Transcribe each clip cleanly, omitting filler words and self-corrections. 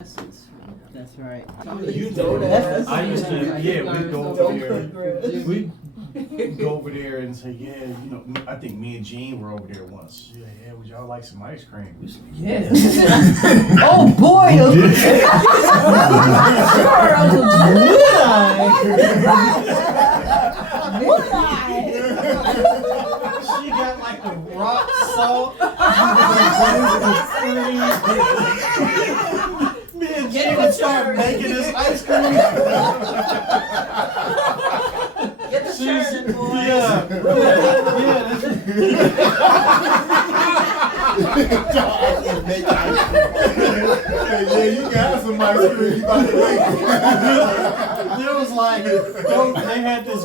That's right. You know that. I used to, yeah, we'd go over there. We'd go over there and say, yeah, you know, I think me and Gene were over there once. Yeah, would y'all like some ice cream? We said, yes. Oh boy! She got like the rock salt. Me and Gene would start making this ice cream. Get the shirt, boy. Yeah. Yeah, you can have some ice cream. You about to make it. There was like, they had this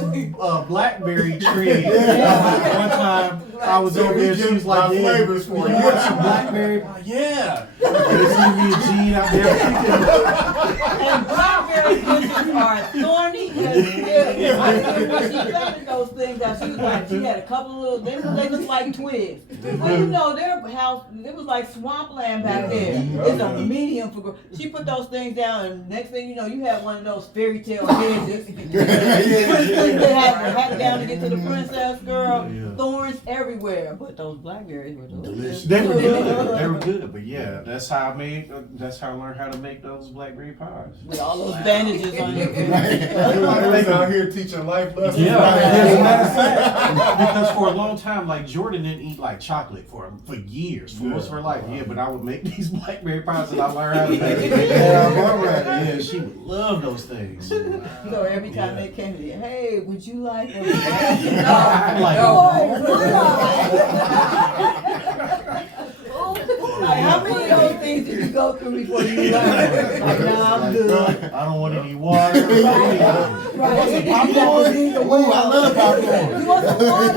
blackberry tree. One time I was over there, she was like, yeah, flavors for you you. want some blackberry? I'm like, yeah. They see me and Gene out there. And blackberry bushes are thorny as hell. I remember when she planted those things out, she had a couple of little, they look like twigs. Well, you know, their house, it was like swampland back there. It's a medium for, she put those things down, and next thing you know, you have one of those fairy tale hedges. They had to hack down to get to the princess girl. Thorns everywhere. But those blackberries were delicious. They were good. They were good. But yeah, that's how I learned how to make those blackberry pies. With all those bandages on your face. Everybody's out here teaching life lessons. Because for a long time, like Jordan didn't eat like chocolate for years, for most of her life. Yeah, but I would make these blackberry pies and I learned how to make it. Yeah, she would love those things. So every time they came to you, hey, would you like a Like, how many of those things did you go through before you learned? Like, nah, I'm good. I don't want any water. Right. Popcorn? Ooh, I love popcorn. You want some water?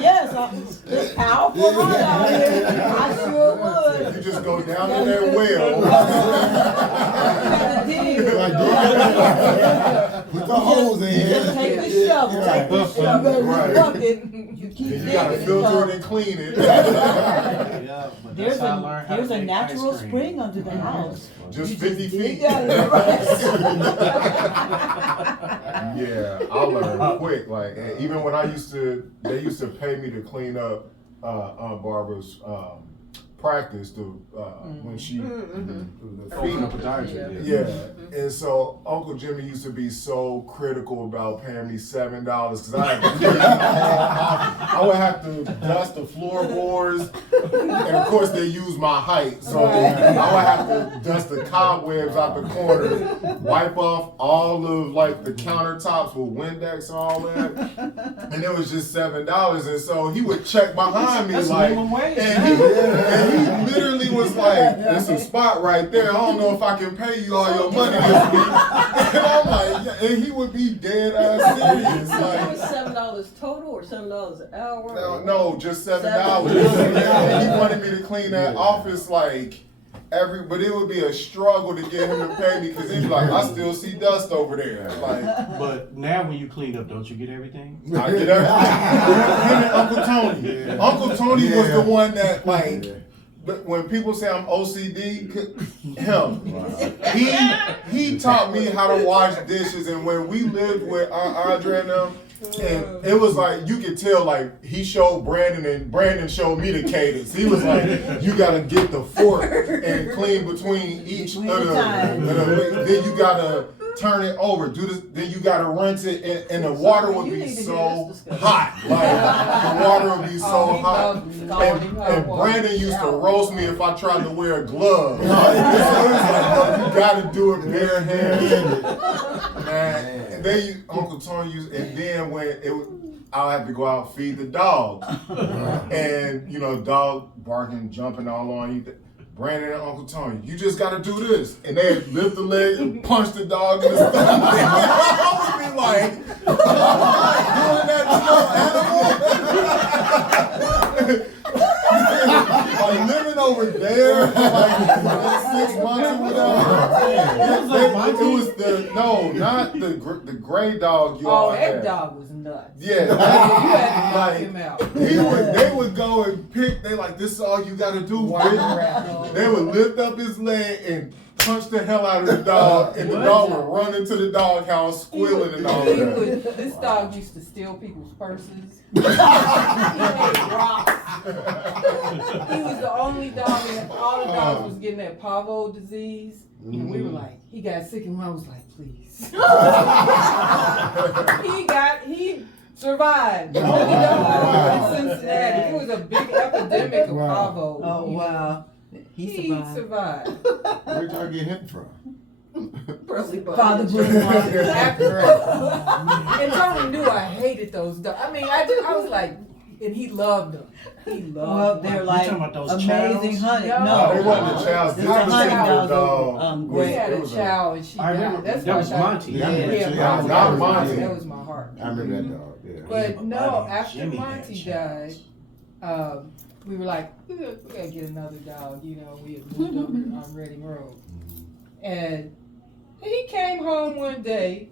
Yes, it's powerful right out here. I sure would. You just go down in that well. Put the hose in. Just take the shovel, and the bucket. You keep You gotta filter it and clean it. Yeah, but that's how I learned how to There's a make natural ice cream. spring under the house. Just 50 feet. Dig out of the rest. Yeah, I learned quick. Like even when they used to pay me to clean up Aunt Barbara's practice when she the feeding podiatry. Yeah, and so Uncle Jimmy used to be so critical about paying me $7 because I would have to dust the floorboards, and of course they use my height, so I would have to dust the cobwebs out the corners, wipe off all of like the countertops with Windex and all that, and it was just $7, and so he would check behind me like, and he literally was like, "There's a spot right there. I don't know if I can pay you all your money this week." And I'm like, yeah, and he would be dead ass serious. So it Like, was $7 total or $7 an hour? no, just $7. And he wanted me to clean that office like but it would be a struggle to get him to pay me because he'd be like, I still see dust over there. Like, But now when you clean up, don't you get everything? I get everything. Him and Uncle Tony. Yeah. Uncle Tony was the one that like. But when people say I'm OCD, him, he taught me how to wash dishes. And when we lived with Audrey and them, and it was like you could tell like he showed Brandon and Brandon showed me the cadence. He was like, you gotta get the fork and clean between each of then you gotta turn it over. Do this, then you gotta rinse it, and the water would be so hot. Like the water would be so hot. And Brandon used to roast me if I tried to wear a glove. It was like, you gotta do it barehanded. Man, and then Uncle Tony used, and then I'll have to go out and feed the dogs, and dog barking, jumping all on you. Brandon and Uncle Tony, you just gotta do this. And they'd lift the leg and punch the dog in the stomach. I would be like, doing that to no animal? Like living over there for like 6 months or whatever. It was not the gray dog you all Oh, had. that dog was nuts. Yeah, You had to knock him out. they would go and pick. They like, this is all you gotta do. Bitch. They would lift up his leg and punch the hell out of the dog, and the dog would run into the doghouse squealing and all that. This dog used to steal people's purses. He ate rocks. He was the only dog, and all the dogs was getting that parvo disease. And we were like, he got sick, and I was like, please. He survived. The only dog in Cincinnati. It was a big epidemic of parvo. Oh, wow. He survived. Where'd y'all get him from? Father Bush. After and Tony knew I hated those dogs. I mean, I was like, and he loved them. He Well, loved them. they're like talking about those amazing chows? hunting. No. No, They wasn't the chows. This This is was a hunting the dog. dog. We Great. had It a was chow and she I died. remember That's that why was Monty. Yeah, I remember Yeah, that. Monty. Not Monty. That was my heart. I remember that dog. Yeah. But Yeah, no, Monty, after Jimmy had Monty chows. died, we were like, we gotta get another dog. You know, we had moved on Reading Road. And he came home one day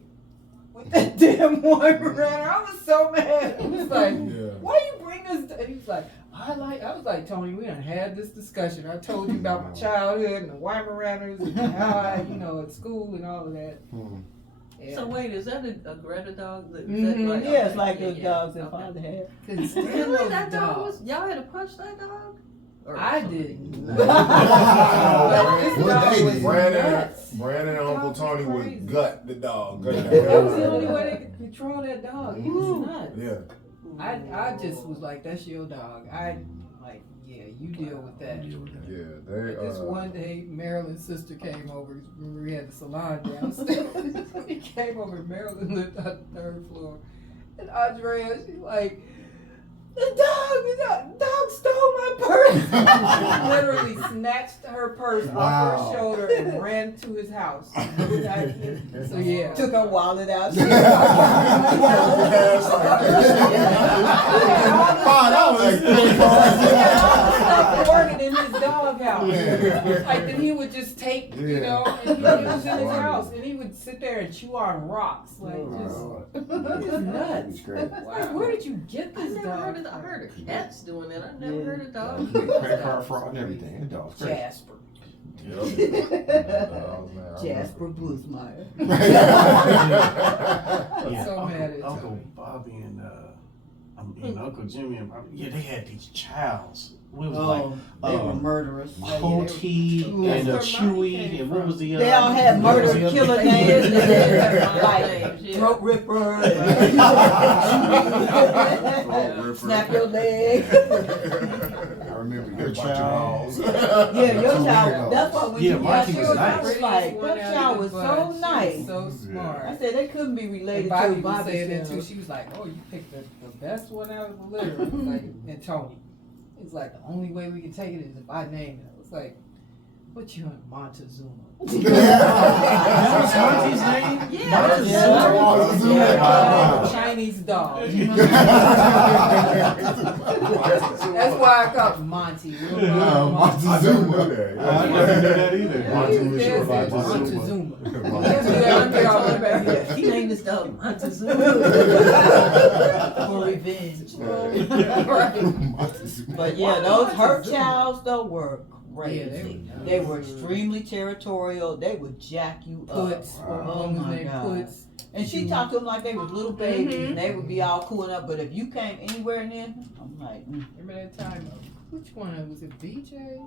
with that damn Weimaraner. I was so mad. He was like, why you bring this? He was like, I was like, Tony, we done had this discussion. I told you about my childhood and the Weimaraners and how I, at school and all of that. Yeah. So wait, is that a Greta dog? Is Mhm. that like, Yeah, it's like those yeah. dogs that Okay. father had. Couldn't stand Really? those That dog dogs. was, y'all had to punch that dog? Or I something? didn't. No. But this What dog they was did. nuts. Brandon and Uncle Dogs Tony was would crazy. gut the dog. Gut the That was the hell only out of way they could control that dog. He was nuts. Yeah. I just was like, that's your dog. Yeah, you deal with that. Yeah, This one day, Marilyn's sister came over. Remember, we had the salon downstairs. He came over. Marilyn lived on the 3rd floor, and Andrea, she's like, the dog stole my purse. She literally snatched her purse off her shoulder and ran to his house. So yeah, Took her wallet out. ordered in his doghouse. Like then he would just take, and he was in his house, and he would sit there and chew on rocks, like just nuts. Like, where did you get I this never dog? heard of, I heard of cats doing that. I never heard of dogs. Credit card fraud and everything. That dog's crazy. Jasper. Jasper Bluesmeyer. Yeah, So mad at Uncle Tony. Bobby and Uncle Jimmy and Bobby. Yeah, they had these chows. We was Oh, they were murderous. Coty and Chewy and what was the other? They all had what was murder the other- killer names. They had, like Yeah. throat ripper. Snap your leg. I remember your Bunch of child. dogs. Yeah, your child. That's why when Yeah, you Monty got was yours, I nice. was like, that child was so nice. So smart. I said they couldn't be And related Bobby to was Bobby saying that too. Shell. She was like, "Oh, you picked the best one out of the litter." I was like, and Tony, it's like the only way we can take it is if I name it. I was like, "Put you in Montezuma." That was Monty's name? Yeah. Yeah. Chinese dog. That's why I call it Monty. I never knew that. I never knew that either. Monty was Yeah, short for Montezuma. Montezuma. He named his dog Montezuma. For revenge. Right. But yeah, those hurt chows though were Yeah, crazy. They were extremely territorial. They would jack you up. Puts. Oh One was my named God. Puts. And she talked to them like they was little babies, Mhm. and they would be all cooling up. But if you came anywhere near them, I'm like, Remember that time? Which one was it? BJ?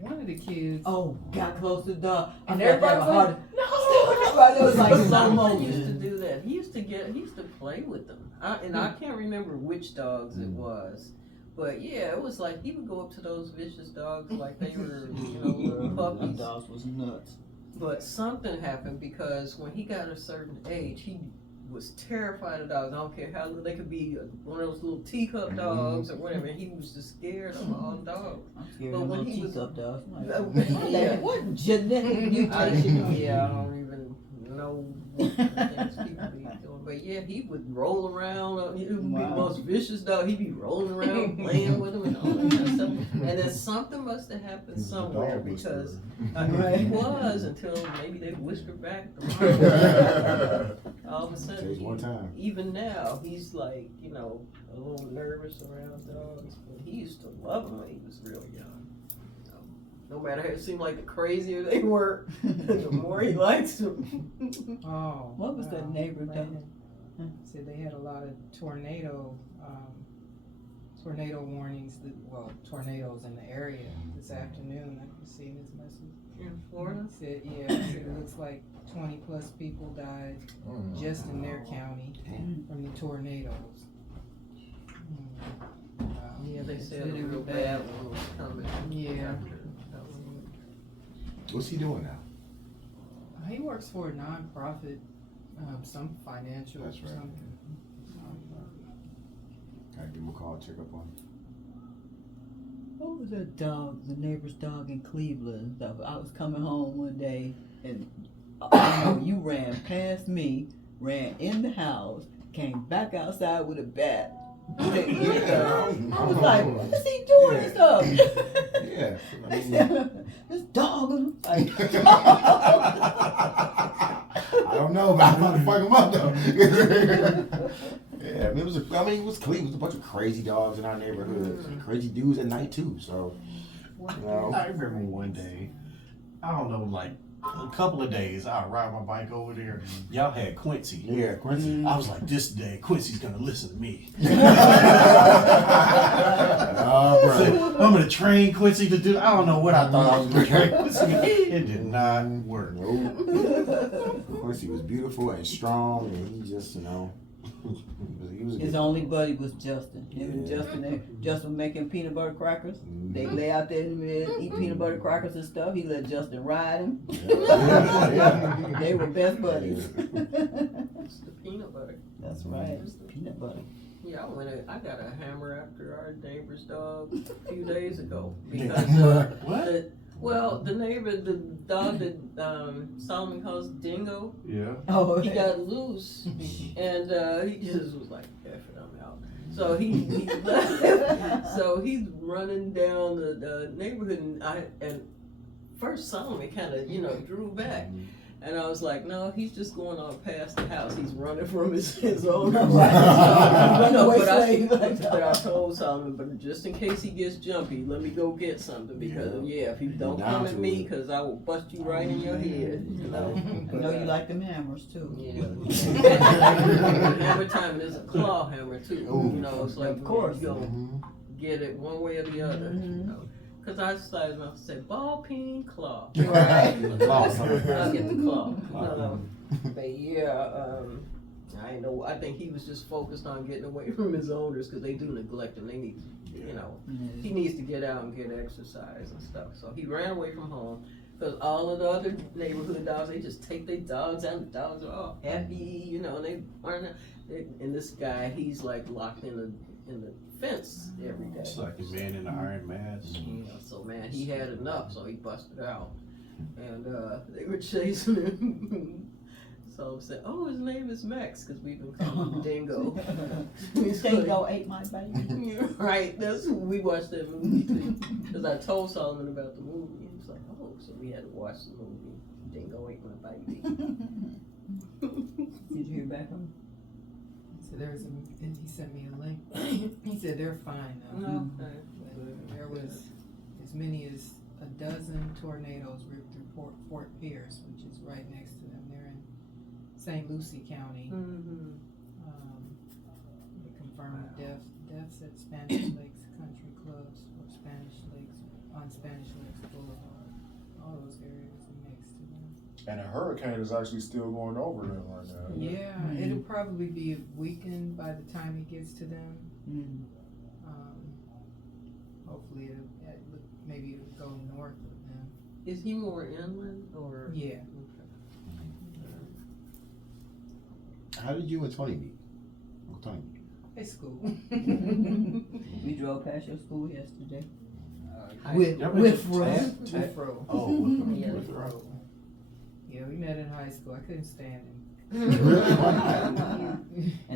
One of the kids. oh, got close to the dog. And I felt everybody like was a heart. like, It was like slow My son used to motion. do that. He used to play with them. And I can't remember which dogs it was. But yeah, it was like he would go up to those vicious dogs like they were, little Them puppies. dogs was nuts. But something happened because when he got a certain age, he was terrified of dogs. I don't care how little they could be, one of those little teacup dogs or whatever. He was just scared of all dogs. I'm scared But of when little he was- teacup dogs. I'm Yeah. like, what genetic mutation? Yeah, I don't even know things people be doing. But yeah, he would roll around. He would be the Wow. most vicious dog. He'd be rolling around, playing with him, and all that kind of stuff. And then something must have happened somewhere because he was until maybe they whispered back. All of a sudden, Takes one time. even now, he's like, you know, a little nervous around dogs. But he used to love them when he was real young. No matter how it seemed like the crazier they were, the more he likes them. Oh. What was that neighbor done? Said they had a lot of tornado warnings, tornadoes in the area this afternoon. I've seen his message. In Florida? Said, said it looks like 20 plus people died just in their county from the tornadoes. Wow. Yeah, they It's said really a real bad one was coming. Yeah. What's he doing now? He works for a nonprofit, some financial. That's right. Something. Gotta give him a call, check up on him. What was that dog, the neighbor's dog in Cleveland and stuff? I was coming home one day and you ran past me, ran in the house, came back outside with a bat. I was like, what is he doing and stuff? Yeah. I mean, This dog. Like, I don't know, but I'm about to fuck him up though. Yeah, I mean, it was clean. It was a bunch of crazy dogs in our neighborhood. And crazy dudes at night too. So, you know. I remember one day, I don't know, like a couple of days, I ride my bike over there. Y'all had Quincy. Yeah, Quincy. I was like, this day, Quincy's gonna listen to me. Oh, bro. So, I'm gonna train Quincy to do. I don't know what I thought I was gonna train Quincy. It did not work. Nope. Quincy was beautiful and strong, and he just, you know, he was a his good only dog. buddy was Justin. Him and Justin making peanut butter crackers. They lay out there in the middle, eat peanut butter crackers and stuff. He let Justin ride him. Yeah. They were best buddies. It's the peanut butter. That's right. Peanut butter. Yeah, I got a hammer after our neighbor's dog a few days ago because What? the neighbor, the dog that Solomon calls Dingo, Yeah. Oh, he got loose and he just was like, F it, I'm out. So he left. So he's running down the neighborhood and first Solomon kind of, drew back. And I was like, no, he's just going on past the house. He's running from his owner. But I told Solomon, but just in case he gets jumpy, let me go get something because if you don't come at me, because I will bust you right in your head. You know you like them hammers too. Yeah. Hammer time, there's a claw hammer too. It's like Of course. you go get it one way or the other. Because I decided to say ball peen claw. Right. I'll get the claw. But I think he was just focused on getting away from his owners because they do neglect him. They need, he needs to get out and get exercise and stuff. So he ran away from home because all of the other neighborhood dogs, they just take their dogs out. The dogs are all happy, and they learn. And this guy, he's like locked in the fence every day. It's like a man in the iron mask. So man, he had enough, so he busted out. And they were chasing him. So I said, oh, his name is Max, because we've been calling him Dingo. Dingo ate my baby. Right, we watched that movie too. Because I told Solomon about the movie. He was like, oh, so we had to watch the movie. Dingo ate my baby. Did you hear back from him? So and he sent me a link. He said they're fine now. Okay. There was as many as a dozen tornadoes ripped through Fort Pierce, which is right next to them. They're in St. Lucie County. They confirmed deaths at Spanish Lakes Country Clubs or on Spanish Lakes Boulevard. All those areas are next to them. And a hurricane is actually still going over them right now. Yeah, it'll probably be weakened by the time it gets to them. Hopefully, maybe it'll go north of them. Is he more inland or? Yeah. How did you and Tony meet? Well, Tony. Hey, school. We drove past your school yesterday. With With Fro. Oh, Yeah. with Fro. Yeah, we met in high school. I couldn't stand him And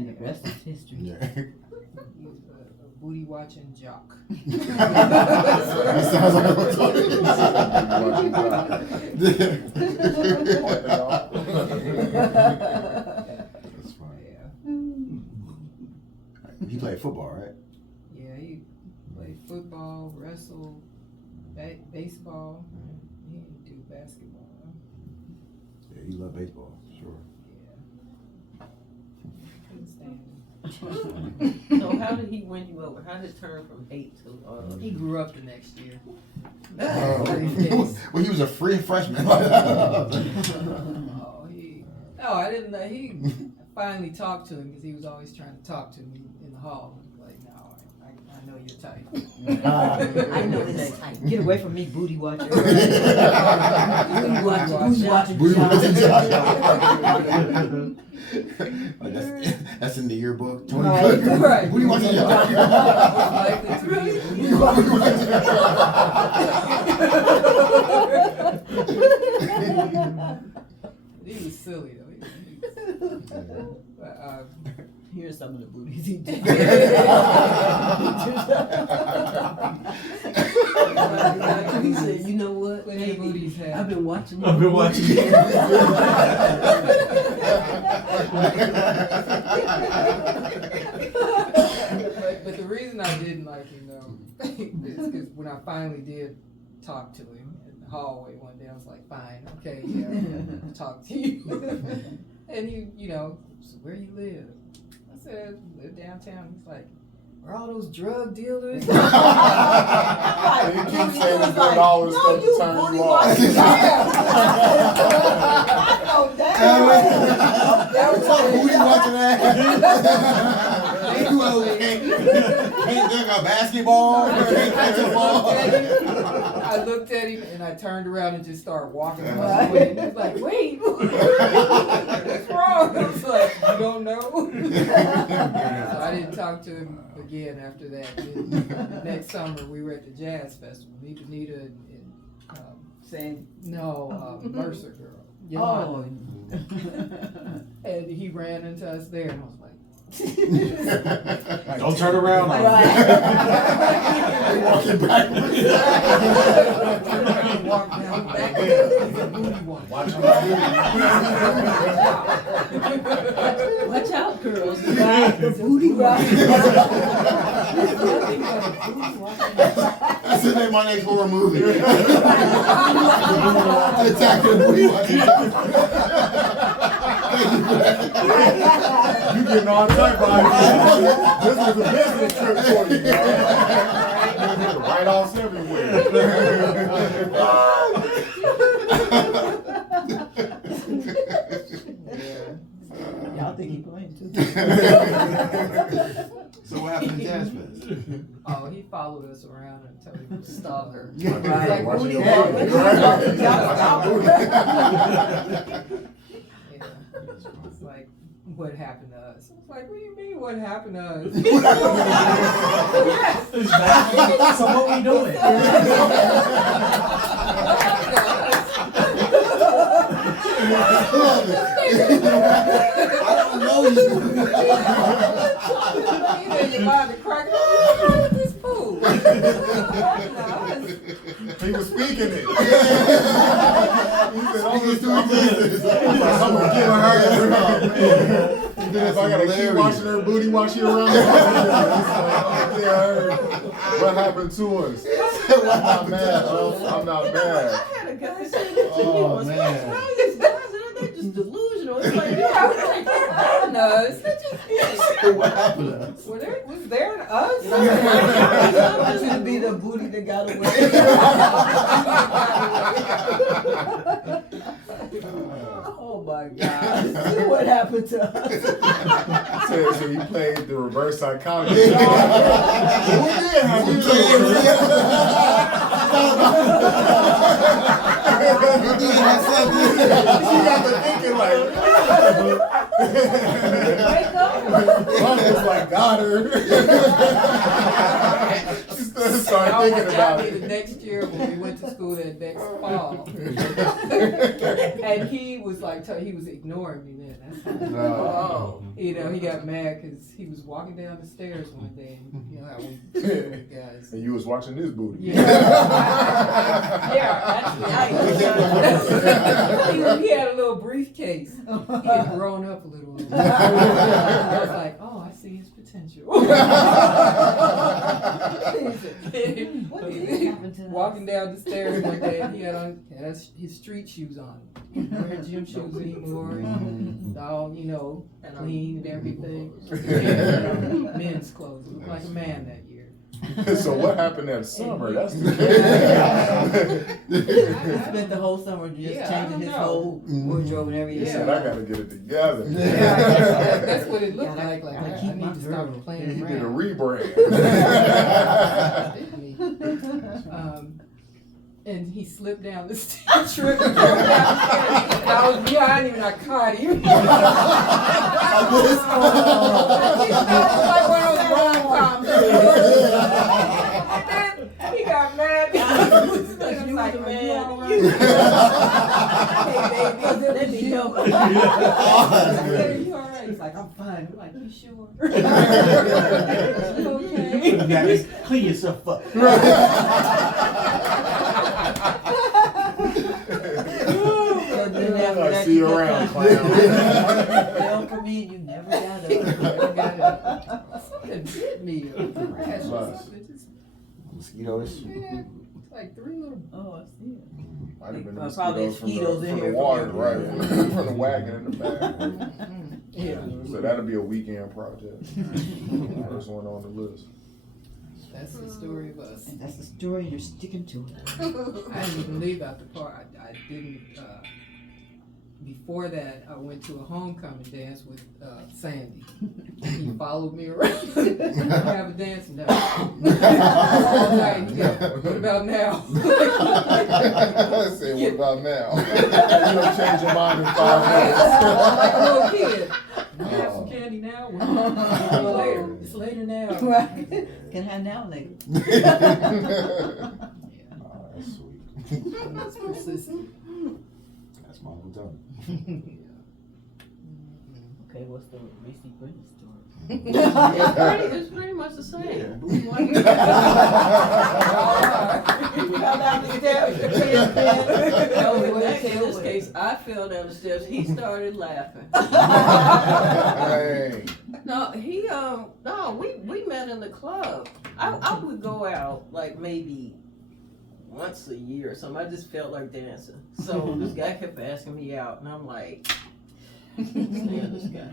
the rest is history. Yeah. He's a booty watching jock. That sounds like what I'm talking That's funny. Yeah. He played football, right? Yeah, he played football, wrestled, baseball. He didn't do basketball. Yeah, he loved baseball, sure. Yeah. Couldn't stand him. So how did he win you over? How did it turn from hate to He grew up the next year. Well, he was a free freshman. Oh, I didn't know. He finally talked to him because he was always trying to talk to me in the hall. Like, no, I know you're tight. I know this type. Get away from me, booty watcher. Booty watcher. Booty watching Josh. Like that's in the yearbook. Tony Right, Cook. right. Booty watching Josh. Likely to be a booty He was silly though. But, Here's some of the booties he did. He said, you know what? plenty of booties I've have. been watching you. I've been watching you. But the reason I didn't like him though is because when I finally did talk to him in the hallway one day, I was like, fine, okay, yeah, I'll talk to you. And you know, so where you live? I said, I live downtown. He's like, are all those drug dealers? He keeps saying it's good all this stuff to turn you off. That was so booty watching that. You okay? Can't dunk a basketball. Can't catch a ball. I looked at him and I turned around and just started walking my way. And he was like, wait, what's wrong? I was like, you don't know? So I didn't talk to him again after that. Then next summer we were at the jazz festival. Me, Benita, and Saying, Mercer girl. oh. Yolanda. And he ran into us there and I was like, Don't turn around. Right. Walking backwards. walk down back. Watch Watch out, girls. The booty rock. That's the name of my next horror movie. Attack the booty watching. You getting all type of ideas. This is a business trip for you, man. Write-offs everywhere. Y'all think he playing too? So what happened at Jazz Fest? Oh, he followed us around until he was stalker. Right. Watch Booty your walk. back. Yeah. It's like, what happened to us? I was like, what do you mean, what happened to us? So what we doing? I don't know you. Your mind to crack. What's wrong with this fool? He was speaking it. He said, I'm just doing I'm gonna get her. Then if I gotta keep watching her booty while she around, what happened to us? I'm not mad. I'm not I mad. had a guy say that to me Oh, once. man. What's wrong with these guys? And they're just delusional. It's like, Yeah, I was like, they're better than us. What happened to us? Was there an us? I want you to be the booty that got away. Oh my God. See what happened to us. So you played the reverse psychology. Who did You have you did have something. She got to thinking like, Wake up. Mom was like, got her. She started thinking about The it. next year when we went to school that next fall. And he was like, he was ignoring me then. That's how, No. you know, he got mad because he was walking down the stairs one day, and you know how we do with guys. And you was watching this booty. Yeah. Actually, he had a little briefcase. He had grown up a little. I was like, oh, I see his potential. What did happen to Walking down the stairs one day, and he had his street shoes on. He didn't wear gym shoes anymore. All, you know, clean and everything. Yeah, men's clothes. He looked like a man that year. So what happened that summer? That's the He spent the whole summer just Yeah, I changing don't his know. whole wardrobe and He everything. said, I gotta get it together. Yeah, that's what it looked Gotta- like. Like, gotta I keep need my to stop girl. playing He did a around. rebrand. Didn't he? And he slipped down the stairs. Tripped and fell down the stairs. And I was behind him and I caught him. He sounded like one of those rom-coms. He got mad. He was like, "Are you all right?" Hey, baby, let me help you. I said, "Are you all right?" He's like, "I'm fine." I'm like, "You sure?" Okay. You gotta clean yourself up. I see you around, clown. Fell for me and you never got up. Never got up. Something bit me. A rash or something. Just, Mosquitoes. yeah, like 3 little. Oh, I see it. Might have been the Probably mosquitoes mosquitoes in from the here water, from right? From the wagon in the back. Yeah, So that'll be a weekend project. First one on the list. that's the story of us. And that's the story, you're sticking to it. I didn't even leave out the part. I didn't. Before that, I went to a homecoming dance with Sandy. He followed me around. Have a dance now. All night. Yeah. What about now? I said, what about now? You don't change your mind in 5 minutes. Like a little kid. You have some candy now? Well, later. It's later now. Right. Can have now later. That's sweet. That's persistent. That's my own tongue. Okay, what's the Reese Britney story? It's pretty much the same. No, in this case, I fell down the steps. He started laughing. Hey. No, we met in the club. I would go out like maybe once a year or something. I just felt like dancing. So this guy kept asking me out, and I'm like, stand this guy.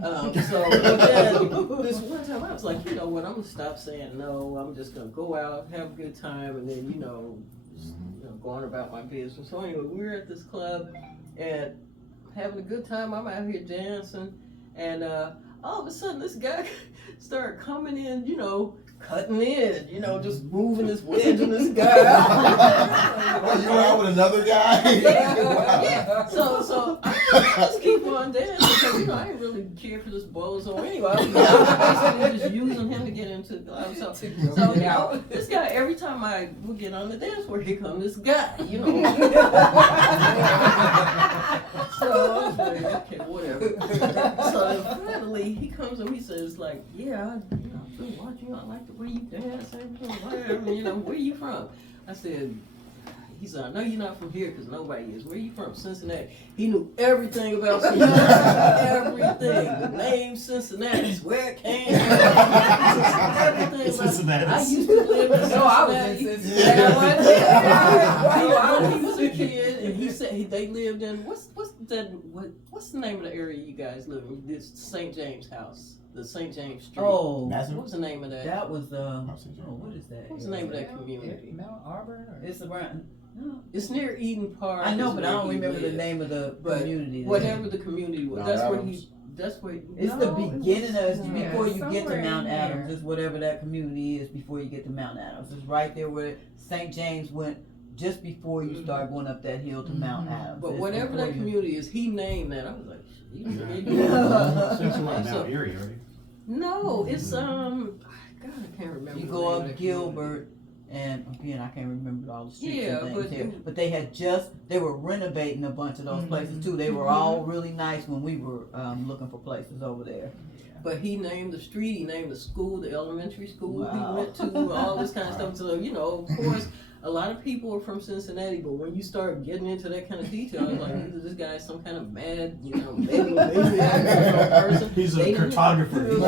But then this one time I was like, you know what, I'm gonna stop saying no. I'm just gonna go out, have a good time, and then go on about my business. So anyway, we were at this club and having a good time. I'm out here dancing, and all of a sudden this guy started coming in, cutting in, just moving his wedge in this guy. Well, you were out with another guy? Yeah. So I just keep on dancing because I didn't really care for this bozo anyway. I was basically just using him to get into the club. So this guy, every time I would get on the dance floor, here come this guy, So I was like, okay, whatever. So then finally he comes and he says like, yeah, I've been watching. I like the way you dance, everything, whatever. Where you from? I said. He said, I know you're not from here because nobody is. Where you from? Cincinnati. He knew everything about Cincinnati. Everything. The name Cincinnati, where it came from. Everything. Cincinnati. I used to live in Cincinnati. No, I was in Cincinnati. When he was a kid, and he said they lived in what's the name of the area you guys live in? This St. James House, the St. James Street. Oh, What was the name of that? that was what is that? What was the name of that community? Mount Auburn? Or? It's around. No. It's near Eden Park. I know, is but I where don't he remember the lived. name of the But community. there. whatever the community was, Mount that's where Adams. That's where. It's the beginning of it's Yeah, before you get to somewhere Mount in Adams. there. It's whatever that community is before you get to Mount Adams. It's right there where St. James went just before you start going up that hill to Mount Adams. But It's whatever before that you- community is, he named that. I was like, Since we're in Mount Erie, right? no, it's God, I can't remember. You the go name of up that Gilbert, And again, I can't remember all the streets Yeah, and things but here. But they were renovating a bunch of those places too. They were all really nice when we were looking for places over there. But he named the street, he named the school, the elementary school Wow. he went to, all this kind of stuff. So, you know, of course, a lot of people are from Cincinnati, but when you start getting into that kind of detail, it's like, either this guy's some kind of mad, you know, person. He's a cartographer.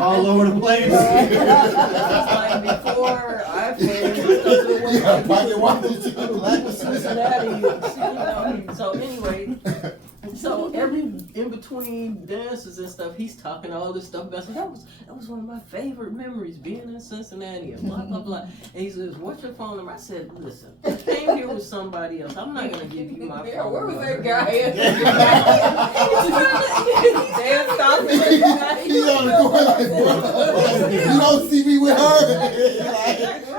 All over the place. It's like before iPhone, Cincinnati, you know. So anyway, so every in between dances and stuff, he's talking all this stuff about. So that was one of my favorite memories, being in Cincinnati and blah blah blah. And he says, "What's your phone number?" I said, "Listen, I came here with somebody else. I'm not gonna give you my phone Yeah, where was number." that guy at? Dan stopped me. He's on the corner like, bro, you don't see me with her.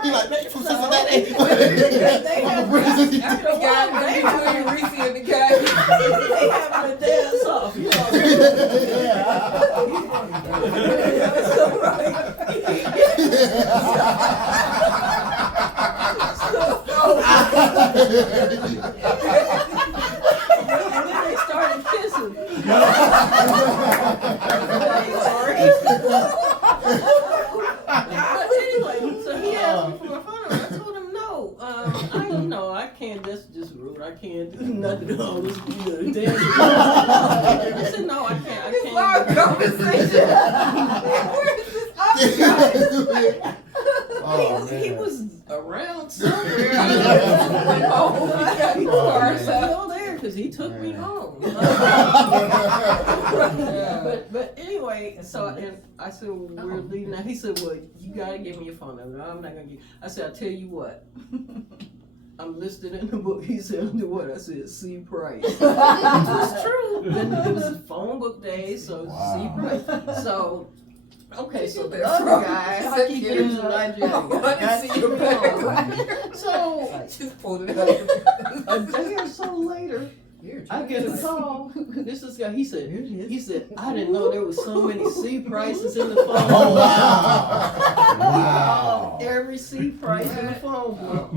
He like, man, you from Cincinnati? After the guy between Reese and the guy. They having a dance off, you know. That's so right. And then they started kissing. But anyway, so he asked me for my phone number. I told him no. I can't. That's just rude. I can't do nothing. All this dance. I said no. I can't. It's live conversation. Where is this other guy? Oh, He man. was around somewhere. Went home. He got his car He's set. still there because he took me home. But anyway, so and I said, well, we're leaving now. He said, well, you gotta give me your phone number. I'm not gonna give. I said, I'll tell you what. I'm listed in the book. He said, under what? I said, C. Price. Which was true. Then it was phone book day, so C. Price. So. Okay, so the other guy, I keep getting the Nigerian I want to see your back. So Just pulled it out. a day or so later, I get a call. This is guy. He said, I didn't know there was so many C prices in the phone. Oh, wow. Wow. Every C price in the phone book.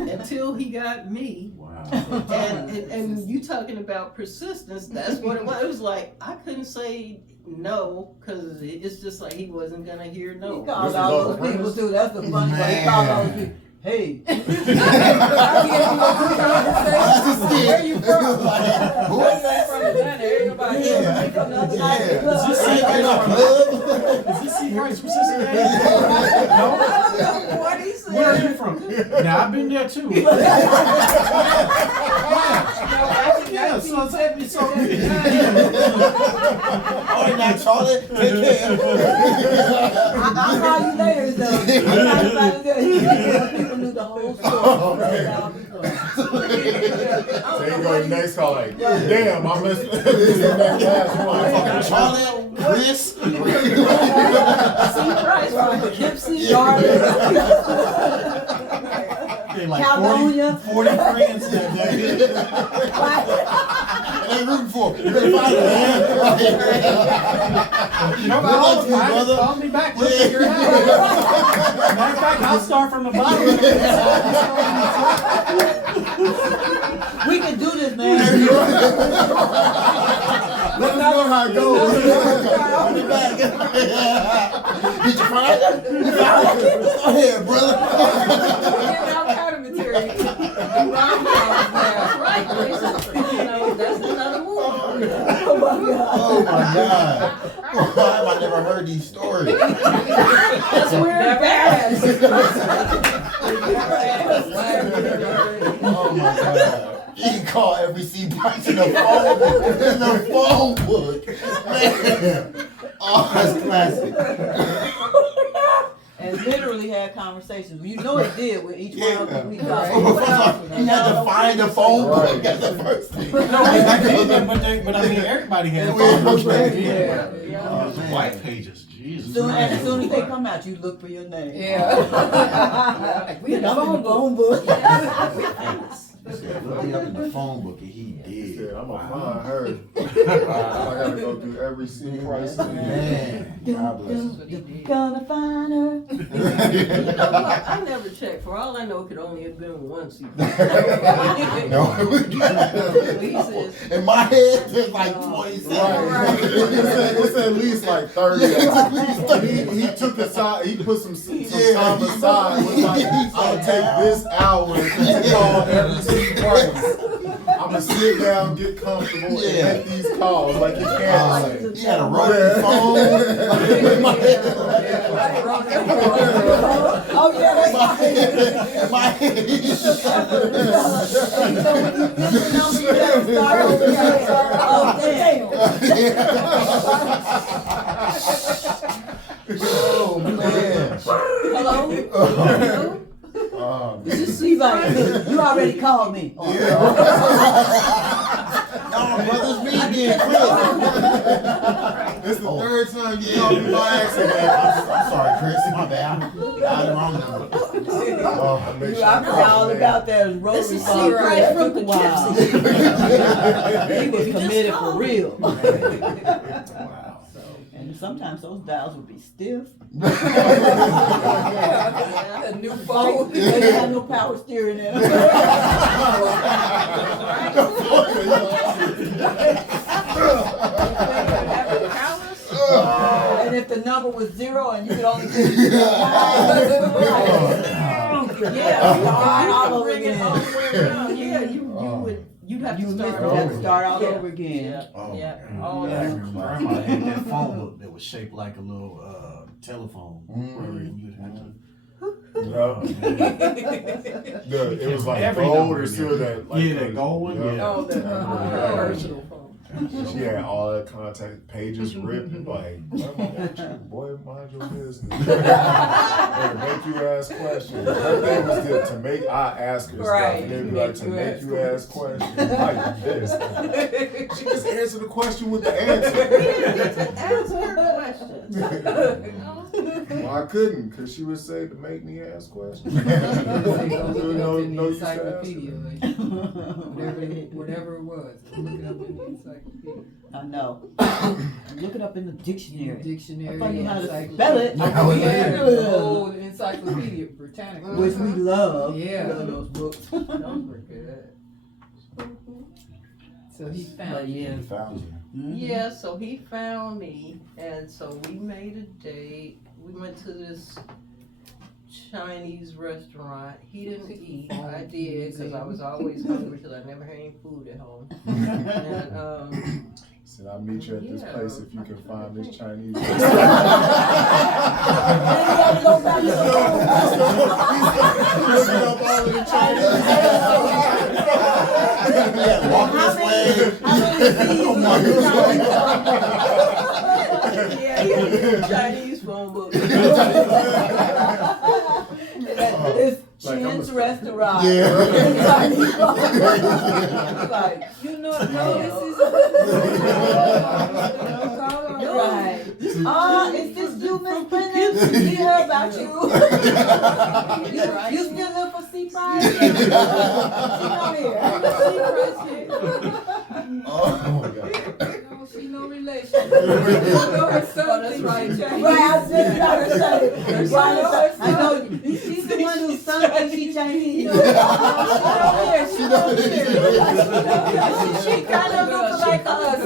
Until he got me. Wow. And you talking about persistence, that's what it was. It was like, I couldn't say no, because it's just like he wasn't going to hear no. He called all those people too. That's the funny part. He called all those people. Hey. That's the thing. Where you from? Who? Where you from Atlanta? Everybody Yeah. Is this same kind of club? Is this C. Price from Cincinnati? No? What he said. Where are you from? Now, I've been there too. Yeah, so it's happening. So, All right, now, Charlie, take care. I'll call you later, though. People knew the whole story. So you go to the next call like, damn, I missed that last one. Charlie, Chris. C. Price from Poughkeepsie, Garden, they like California. 40 friends that day. They rooting for him. You better find him, man. Call me back. We'll figure it out. Matter of fact, I'll start from the bottom. We can do this, man. Let us know how it goes. I'll be back. Did you find him? You found him? Go ahead, brother. Getting all kind of material. Right. That's another move. Oh my God. Why have I never heard these stories? That's where it passed. Oh my God. You can call every C price in the phone book. Man. Oh, that's classic. And literally had conversations. You know it did with each one of them. We You talked. had to find the phone book. That's the first thing. But I mean, everybody had phone books back then. Oh, man. White pages, Jesus. And as soon as they come out, you look for your name. Yeah. Like, we had a phone book. book. Look me up in the phone book and he He did. said, I'm gonna Wow. find her. I gotta go through every C price. Man, God bless him. What he did. Gonna find her. You know what? I never checked. For all I know, it could only have been one seat. No. He says, In my head, there's like 27. Right. It's at least like 30. He took aside, he put some time aside. Was like, I'll take this hour to call every C price. I'm gonna sit down, get comfortable, and make these calls like you can't. He had a rotary phone. In my head. Oh yeah, that's My head. In my head. so when you get the number, you gotta start over again. Oh damn. Oh, man. hello? Hello? This is She's like, you already called me. Oh, No, brother, it's me again, Chris. This is the third time you called me by accident. I'm sorry, Chris. My bad. I had the wrong number. Oh, make sure I I forgot all call about that rotary This is phone. C-Price from Took a while. He was committed for real. Wow. And sometimes those dials would be stiff. A new phone. They didn't have no power steering in them. And if the number was 0 and you could only get it to Yeah, all bring it over all again. the way around. Yeah, you'd have You to would start have to over. start all Yeah. over again. Yeah, Oh, yeah, man. all Yeah, I that. remember grandma had that phone book that was shaped like a little telephone. Mhm. You had to- No. It was like Every gold number or in silver. there. That, like Yeah, that gold one, yeah. Oh, the personal phone. She had all that contact pages ripped. Like, boy, mind your business. Or make you ask questions. Her thing was to make I ask her Right. stuff. And they'd be like, to make you ask questions. Like this. She just answered the question with the answer. Answer her questions. Well, I couldn't, because she would say to make me ask questions. They go look it No, up in no the use to ask encyclopedia, her. like, whatever it was. Look it up in the encyclopedia. I know. Look it up in the dictionary. Dictionary. If I knew how to encyclopedia. spell it, Yeah, We had Yeah. the whole encyclopedia Britannica. which we love. Yeah. We love those books. Those were good. So he But found yeah. He found you. Mhm. Yeah, so he found me, and so we made a date. We went to this Chinese restaurant. He didn't eat. I did, because I was always hungry because I never had any food at home. And Said, I'll meet you at this Yeah. place if you can find this Chinese looking up all of the Chinese. Yeah, walk this way. yeah, he had a Chinese phone book. It's Like, I'm Chin's a- restaurant. Yeah. It's like, you know, no, this is right. Is this you, Miss Brennan? We heard about you. You still live for C-Price? She not here. C-Price here. Oh, my God. no, she no relation. You know her son that's thinks right. she Chinese. Right, I was just about to say. Right, I know she's the one whose son thinks she Chinese. She don't hear. She kind of looks like us.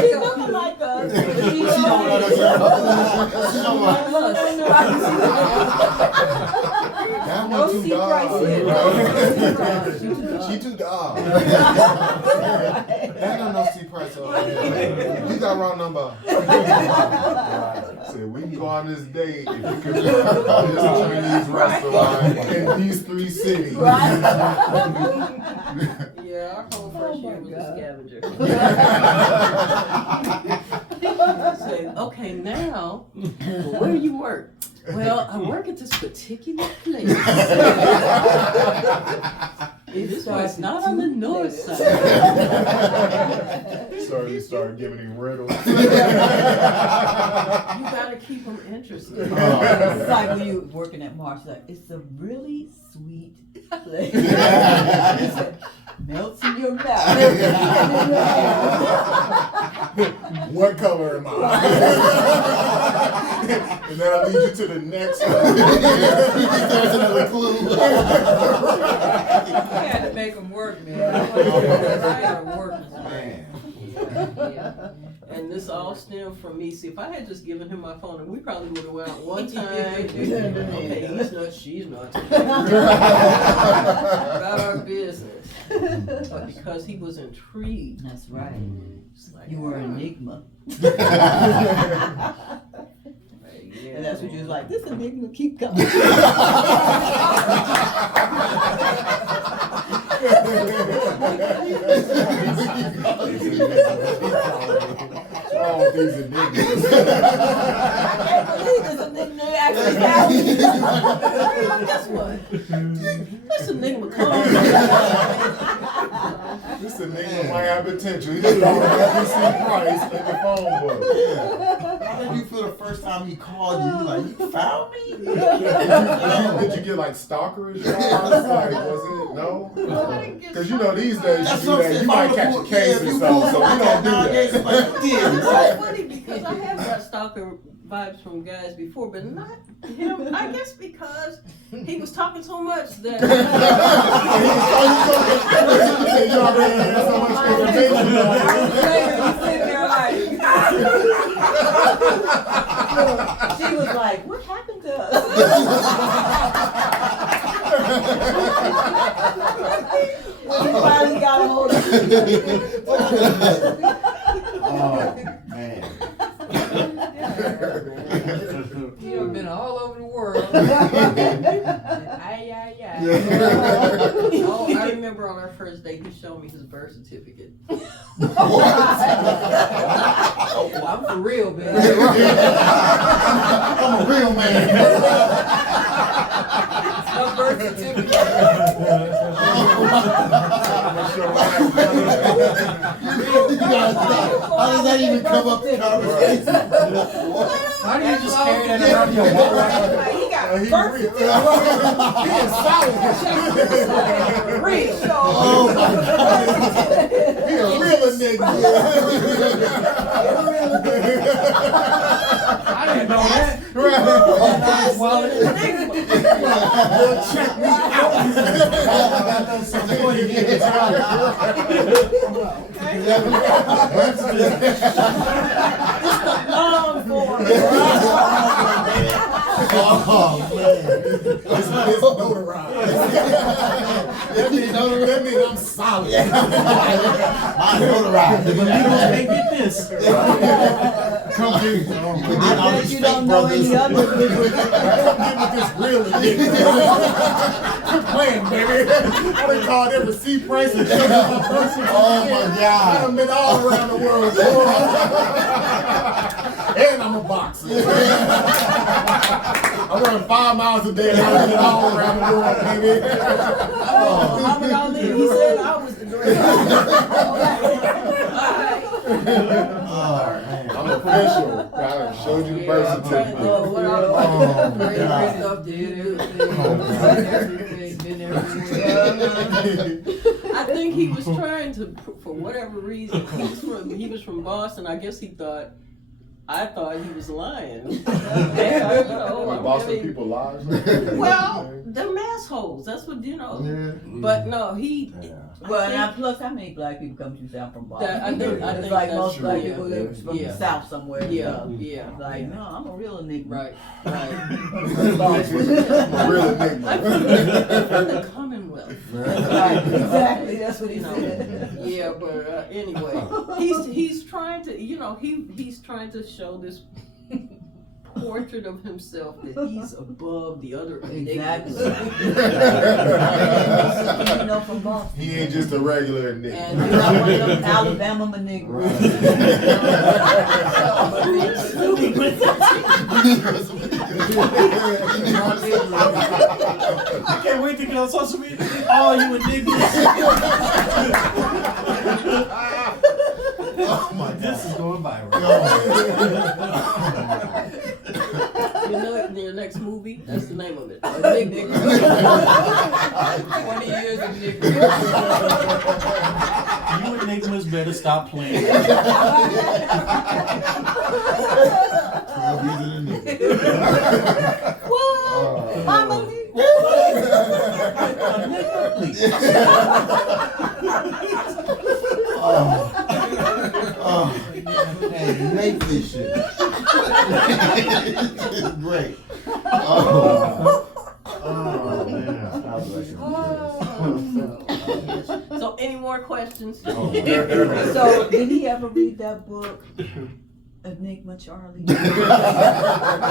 She looks like us. But she She don't understand. She don't like That No one too C-Price here. dog. She too dog. That don't no C-Price over here. You got wrong number. Said, we can go on this date if you can find this Chinese restaurant in these 3 cities. Yeah, our whole first year was a scavenger. I said, okay, now, well, where you work? Well, I work at this particular place. This was not on the north side. Started giving him riddles. You gotta keep them interested. It's like when you working at Marsh, like, it's a really sweet place. Melts in your mouth. What color am I? And that'll lead you to the next one. There's another clue. I had to make them work, man. Yeah. And this all stemmed from me. See, if I had just given him my phone, and we probably would have went out one time. Okay, he's not, she's not. About our business. But because he was intrigued. That's right. Like, You were an enigma. yeah. And that's what you was like, this enigma keep coming. All these enigmas. I can't believe this enigma actually happened. Guess what? This enigma comes. This enigma might have potential. He just don't ever see price in the phone book. How did you feel the first time he called you? You like, you found me? Did you get like stalkerish vibes? Like, was it? No? Because you know these days That's you, what do I'm that, saying. you might catch a case or something, so we don't do that. It's so funny because I have got stalker vibes from guys before, but not him. I guess because he was talking so much that. You already had so much information. She was like, what happened to us? When he finally got a hold of it. Oh, man. You've been all over the world. Oh, I remember on our first date, he showed me his birth certificate. I'm for real, man. I'm a real man. My birth certificate. How does that even come up in conversation? How do you just carry that around your wallet? He got He birth real. certificate. He is solid. Real. Oh my God. He a real enigma. I didn't know that. Right. Check me Long form. Oh man. It's notarized. That means I'm solid. My notarized. But you don't get this. Come here. I bet you don't know any other Come get with this real enigma. Quit playing, baby. I done called every sea price and showed my person. Oh my I God. done been all around the world. And I'm a boxer. I run 5 miles a day and I've been all around the world, baby. Muhammad Ali, he said I was the greatest. Oh man. I'm official. I done showed you the birth certificate. What I Great stuff, did everything, been everywhere. I think he was trying to, for whatever reason, he was from Boston. I guess I thought he was lying. Like Boston people lies. Well, them assholes. That's what But no, he. Well, now plus, how many black people come to South from Boston? I think it's like that's most true, black yeah. people live from Yeah. the South somewhere. Yeah. Like, no, I'm a real enigma. Right. I'm a real enigma. I'm from the Commonwealth. Right, exactly. That's what he You know. said. Yeah, but anyway, he's trying to, he's trying to show this portrait of himself that he's above the other Exactly. enigmas. You know, from Boston. He ain't just a regular enigma. And You're not one of them Alabama enigmas. I can't wait to get on social media. Oh, you enigmas. Oh my This is God. going viral. your next movie, that's the name of it. Enigma. 20 years of nigga. You enigmas better stop playing. 12 years in the nigga. What? Mama Lee? Hey, make this shit. It's great. Oh man. God bless you. So any more questions? So did he ever read that book, Enigma Charlie? Now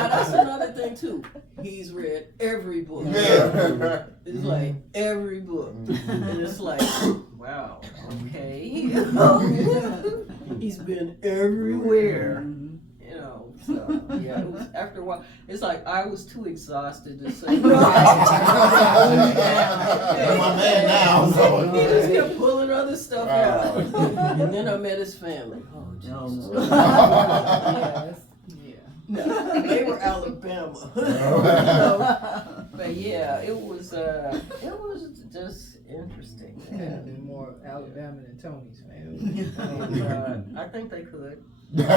that's another thing too. He's read every book. Yeah. It's like every book. And it's like, wow, okay. He's been everywhere. You know, so yeah, it was after a while. It's like I was too exhausted to say. You're my man now. So. He just kept pulling other stuff out. And then I met his family. Oh, Jesus. Yes. No, they were Alabama. But yeah, it was just interesting. Yeah, they're more Alabama than Tony's family. And, I think they could. Let's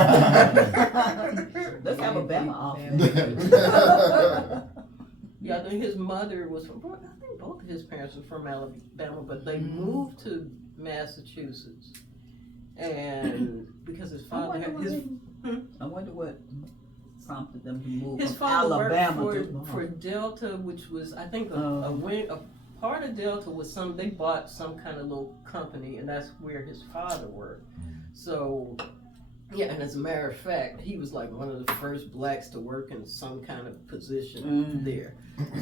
have a Bama off. Yeah, I think his mother was from. I think both of his parents were from Alabama, but they moved to Massachusetts, and because his father had his. I wonder what prompted them to move His from father Alabama worked for Delta, which was, I think, a part of Delta was they bought some kind of little company, and that's where his father worked. So, yeah, and as a matter of fact, he was like one of the first blacks to work in some kind of position there.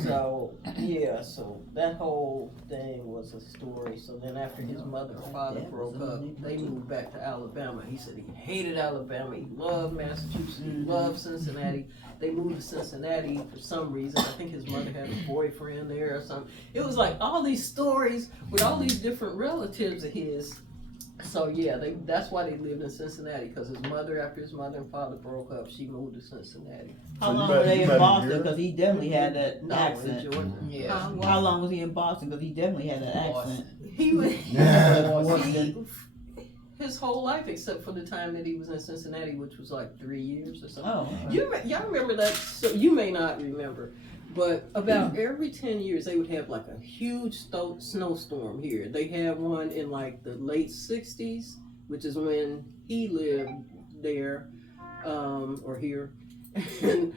So, yeah, so that whole thing was a story. So then after his mother and father broke up, they moved back to Alabama. He said he hated Alabama. He loved Massachusetts. He loved Cincinnati. They moved to Cincinnati for some reason. I think his mother had a boyfriend there or something. It was like all these stories with all these different relatives of his. So yeah, that's why they lived in Cincinnati, because after his mother and father broke up, she moved to Cincinnati. How long were they in Boston? Because he definitely had that accent. In Georgia. Yeah. How long was he in Boston? Because he definitely had that accent. He was his whole life, except for the time that he was in Cincinnati, which was like 3 years or something. Oh. Y'all remember that? So you may not remember, but about every 10 years they would have like a huge snowstorm here. They had one in like the late 60s, which is when he lived there, or here. And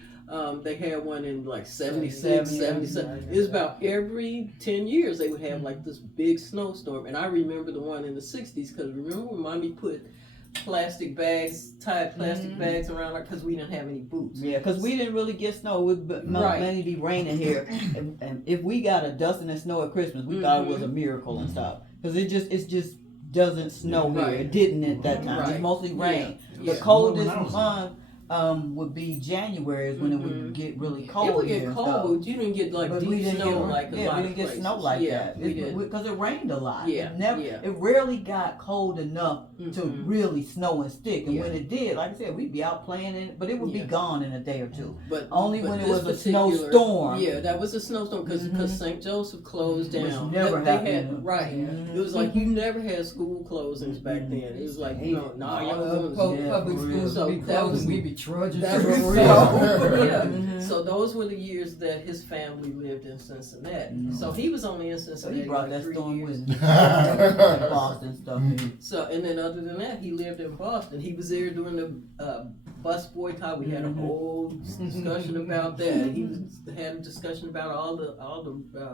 they had one in like 76, 77. It was about every 10 years they would have like this big snowstorm. And I remember the one in the 60s, because remember when Mommy put tied plastic bags around her because we didn't have any boots. Yeah, because we didn't really get snow. It would mainly be raining here. And if we got a dusting and snow at Christmas, we thought it was a miracle and stuff. Because it just doesn't snow here. It didn't at that time. It's mostly rain. Yeah. The coldest month would be January, is when it would get really cold. It would here get and cold, stuff. but you didn't get like But deep snow like a lot we of didn't get places. snow like that. We did. Because it rained a lot. Yeah, It rarely got cold enough to really snow and stick. And when it did, like I said, we'd be out playing in it, but it would be gone in a day or two. But Only but when it this was a particular- snowstorm. Yeah, that was a snowstorm because St. Joseph closed Which down. never They happened. had right. It was like you never had school closings back then. It was like y'all going to Public schools So would be that closed was- and we'd be trudging That through. was yeah. So those were the years that his family lived in Cincinnati. So he was only in So Cincinnati he brought like that 3 storm years. with him. Boston stuff. So and then other than that, he lived in Boston. He was there during the bus boycott. We had a whole discussion about that. He had a discussion about all the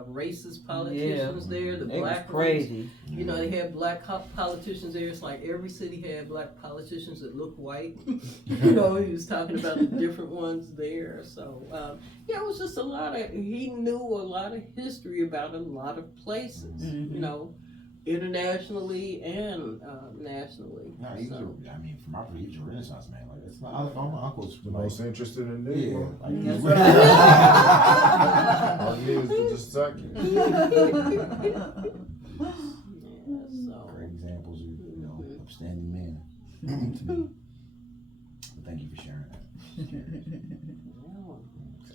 racist politicians there. The It was black crazy. You know, they had black politicians there. It's like every city had black politicians that look white. You know, he was talking about the different ones there. So, yeah, it was just a lot of, he knew a lot of history about a lot of places, you know, internationally and nationally. No, he was So. I mean, from my perspective, he was a Renaissance man. Like, it's not, all my uncles The were like, most interested in this yeah, one. like, That's All he is the second. So. great examples of, upstanding men to me. But thank you for sharing that.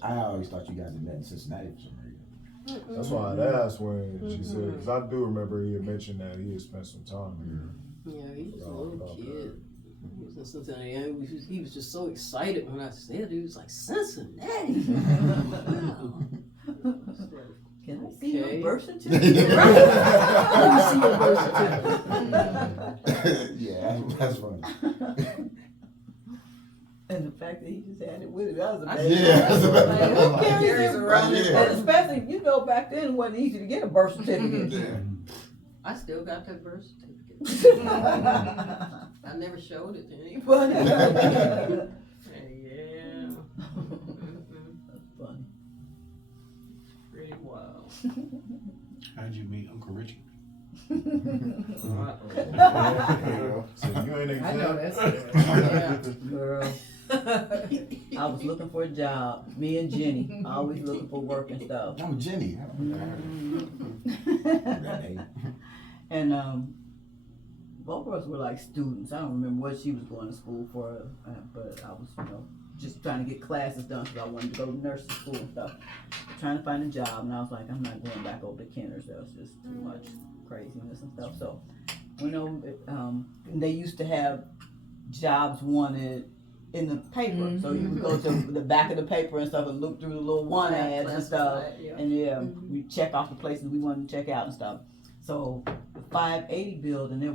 I always thought you guys had met in Cincinnati for some reason. That's why I'd asked when she said, because I do remember he had mentioned that he had spent some time here. Yeah, he was a little kid. He was in Cincinnati. And he was just so excited when I said it. He was like, Cincinnati. Wow. Can I see Okay. your birth certificate? Let me see your birth certificate. Yeah, that's funny. And the fact that he just had it with him, that was I amazing. Yeah, that's Like, amazing. who carries it around around? his And especially, you know, back then it wasn't easy to get a birth certificate. Yeah. I still got that birth certificate. I never showed it to anybody. Funny. Yeah. That's funny. Pretty wild. How'd you meet Uncle Richard? So you ain't I know exempt. that's Girl, I was looking for a job. Me and Jenny, always looking for work and stuff. Oh, Jenny. And both of us were like students. I don't remember what she was going to school for, but I was, you know, just trying to get classes done because I wanted to go to nursing school and stuff. Trying to find a job, and I was like, I'm not going back over to Kenner's. That was just too much craziness and stuff. So, you know, they used to have jobs wanted in the paper. So you would go to the back of the paper and stuff and look through the little want ads and stuff. And we check off the places we wanted to check out and stuff. So the 580 building, it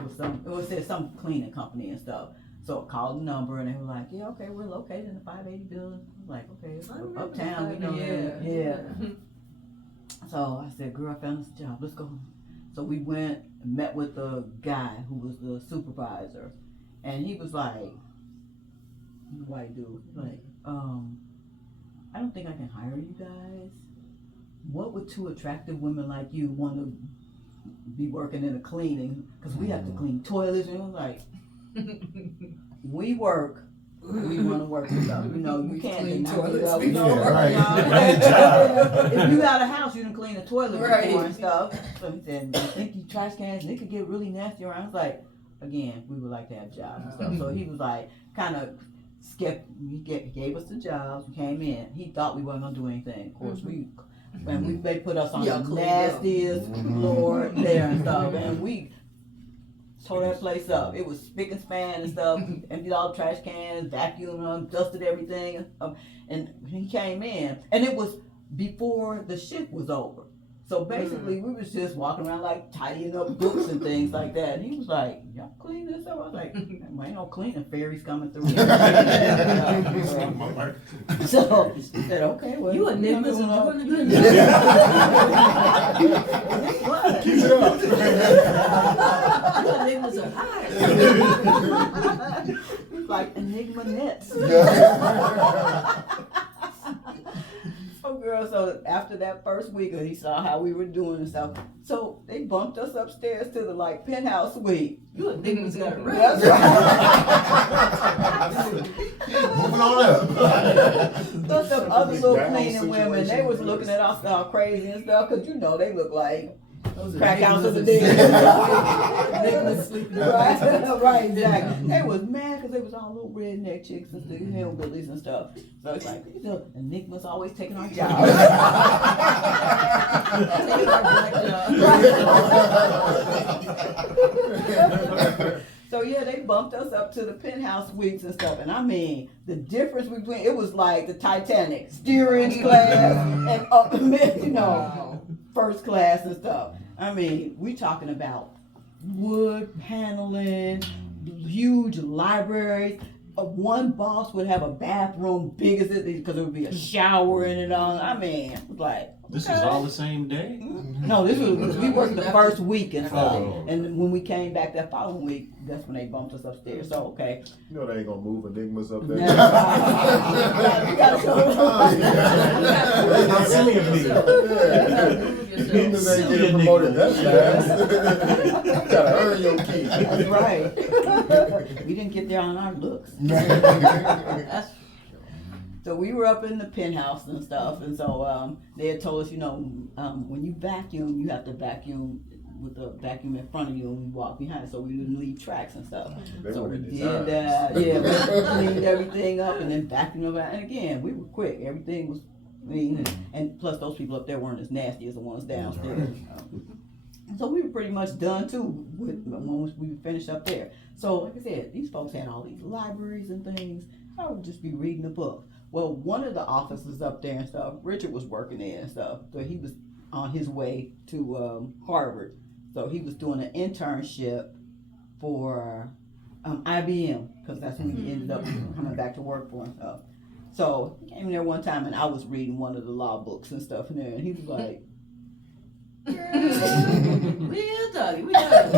said some cleaning company and stuff. So I called the number and they were like, yeah, okay, we're located in the 580 building. I'm like, okay, it's uptown, we know that. Yeah. So I said, girl, I found this job, let's go. So we went and met with the guy who was the supervisor. And he was like, white dude, like, I don't think I can hire you guys. What would two attractive women like you want to be working in a cleaning? Because we have to clean toilets. And it was like, we work, we want to work and stuff. You know, you can't clean deny toilets. it. You know, Yeah, right. if you got a house, you can clean a toilet Right. before and stuff. So he said, I think you trash cans, and it could get really nasty around. I was like, again, we would like to have jobs and stuff. So he was like, kind of he gave us the jobs. We came in. He thought we wasn't gonna do anything. Of course, they put us on the cleaned nastiest floor there and stuff, and we tore that place up. It was spick and span and stuff. Emptied all the trash cans, vacuumed them, dusted everything. And he came in, and it was before the shift was over. So basically, we was just walking around like tidying up books and things like that. And he was like, "Y'all clean this up?" I was like, "Man, ain't no cleaning fairies coming through." So he said, "Okay, well, You enigmas and doing the good. Keep it up. You enigmas are high. Like Enigma Nets." Oh girl, so after that first week, he saw how we were doing and stuff. So they bumped us upstairs to the like penthouse suite. You enigmas got it right. That's right. Moving on up. So some other little That whole cleaning women, they situation was was- looking at us all crazy and stuff, cause you know they look like Those crack house of the enigmas dead. Enigmas sleeping in Right, the right, exactly. They was mad because they was all little redneck chicks and stuff, hillbillies and stuff. So it's like, you know, enigmas always taking our jobs. Taking our black job. So yeah, they bumped us up to the penthouse suites and stuff. And I mean, the difference between, it was like the Titanic, steerage class and up, you know, Wow. first class and stuff. I mean, we talking about wood paneling, huge libraries. One boss would have a bathroom big as it, because it would be a shower in it all. I mean, it was like, This okay. is all the same day? No, this was, we worked the first week and stuff. Oh. And when we came back that following week, that's when they bumped us upstairs. So, okay. You know they ain't gonna move enigmas up there. Now, you gotta go. How silly of me. Enigmas ain't getting promoted that fast. You gotta earn your keep. That's right. We didn't get there on our looks. That's So we were up in the penthouse and stuff, and so they had told us, you know, when you vacuum, you have to vacuum with the vacuum in front of you, and we walk behind, so we didn't leave tracks and stuff. They So we went in did design. that, we cleaned everything up and then vacuumed it out. And again, we were quick. Everything was And plus those people up there weren't as nasty as the ones downstairs. So we were pretty much done too when we finished up there. So like I said, these folks had all these libraries and things. I would just be reading a book. Well, one of the offices up there and stuff, Richard was working there and stuff. So he was on his way to Harvard. So he was doing an internship for IBM, because that's when he ended up coming back to work for and stuff. So he came there one time and I was reading one of the law books and stuff in there, and he was like, Real doggy, we got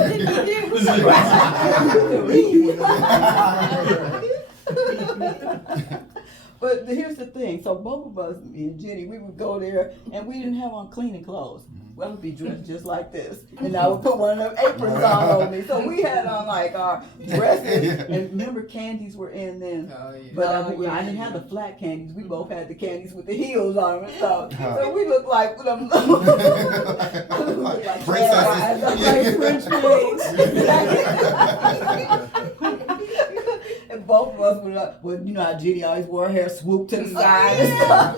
But here's the thing. So both of us, me and Jenny, we would go there and we didn't have on cleaning clothes. We would be dressed just like this. And I would put one of them aprons on me. So we had on like our dresses. And remember, candies were in then. Oh, yeah. But I didn't have the flat candies. We both had the candies with the heels on them and stuff. So we looked like them. like French maids. And both of us were like, well, you know how Jenny always wore her hair swooped to the side and stuff.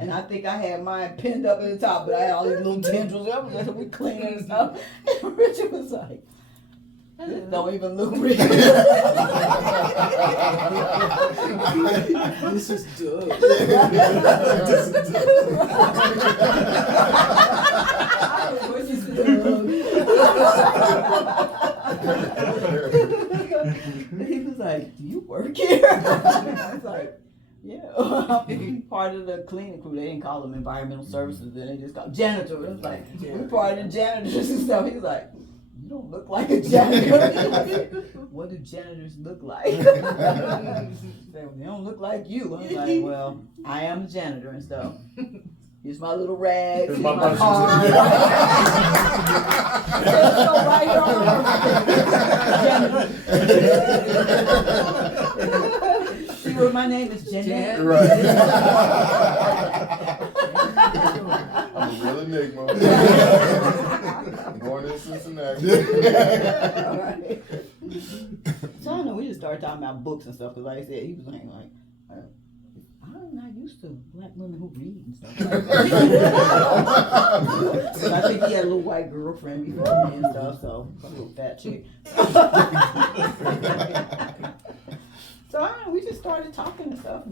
And I think I had mine pinned up at the top, but I had all these little tendrils. We cleaning and stuff. And Richard was like, this don't even look real. This is good. He was like, do you work here? I was like, yeah, I'm part of the cleaning crew. They didn't call them environmental services, then they just called janitor. It was like, we're part of the janitors and stuff. He was like, you don't look like a janitor. I said, what do janitors look like? He said, they don't look like you. I was like, well, I am a janitor and stuff. Here's my little rag. Here's my car. So right on. See what my name is, Jeanette. Right. I'm a real enigma. Born in Cincinnati. So I don't know, we just started talking about books and stuff, because like I said, he was like, I'm not used to black women who read and stuff like that. Because I think he had a little white girlfriend before me and stuff, so a little fat chick. So I don't know, we just started talking and stuff,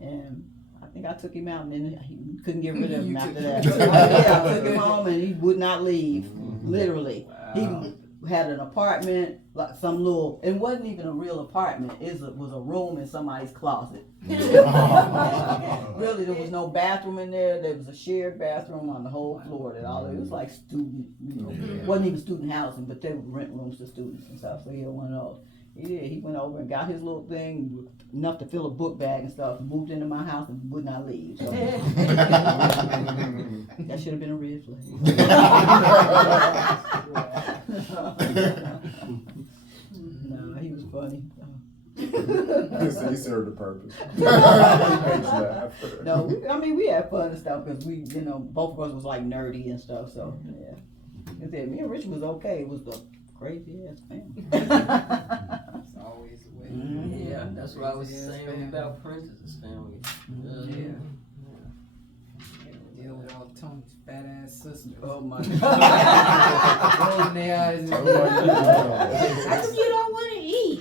and I think I took him out, and then he couldn't get rid of him after that. So I took him home, and he would not leave, literally. Wow. He had an apartment, like some little, it wasn't even a real apartment, it was a room in somebody's closet. Really, there was no bathroom in there. There was a shared bathroom on the whole floor. It was like student, wasn't even student housing, but they would rent rooms to students and stuff. So he had one of those. He did. He went over and got his little thing, enough to fill a book bag and stuff, and moved into my house and would not leave. So. That should have been a red flag. No, he was funny. He served a purpose. No, I mean, we had fun and stuff, because we, both of us was like nerdy and stuff, so, yeah. I said, me and Richard was okay. It was the crazy ass family. It's always the way. Yeah, that's what I was saying about Princess's family. Yeah. Deal with all Tony's fat ass sisters. Oh my Rolling their eyes. How come you don't want to eat?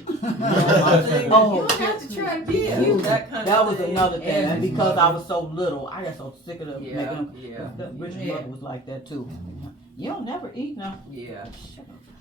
Oh, You don't have to try to be cute. That was another thing, and Everybody. because I was so little, I got so sick of them making them. yeah. Richard's mother was like that too. You don't never eat now. Yeah.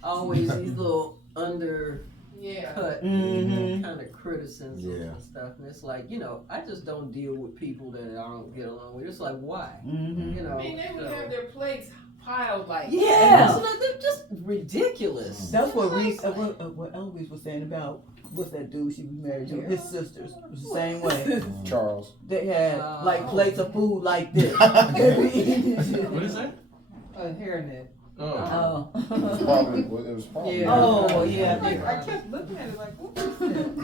Always these little undercut Mm-hmm. kind of criticisms and stuff. And it's like, I just don't deal with people that I don't get along with. It's like, why? Mm-hmm. I mean, they would have their plates piled like. Yeah. So they're just ridiculous. That's what what Eloise was saying about what's that dude she was married to? His sisters was the same way. Charles. They had like plates of food like this. What is that? A hairnet. Oh. It was probably. Oh yeah. I kept looking at it like, what is that?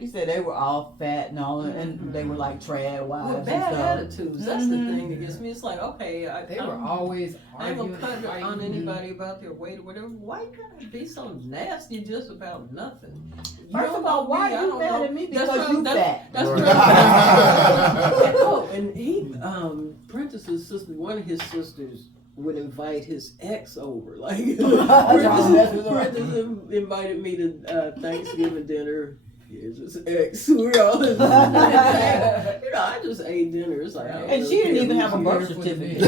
He said they were all fat and all, and they were like trad wives With and bad stuff. attitudes, that's the thing that gets me. It's like, okay, They were always I ain't arguing, gonna cut fighting. on anybody about their weight or whatever. Why you gotta be so nasty just about nothing? You First don't of all, know why me, I you don't mad know. at me That's because right, you fat? That's Right. right. Oh, and he, Prentice's sister, one of his sisters would invite his ex over. Like, Prentice invited me to Thanksgiving dinner. Here's his ex. We're all, you know, I just ate dinner. It's like, I don't And she really didn't care even who have a she birth is. certificate.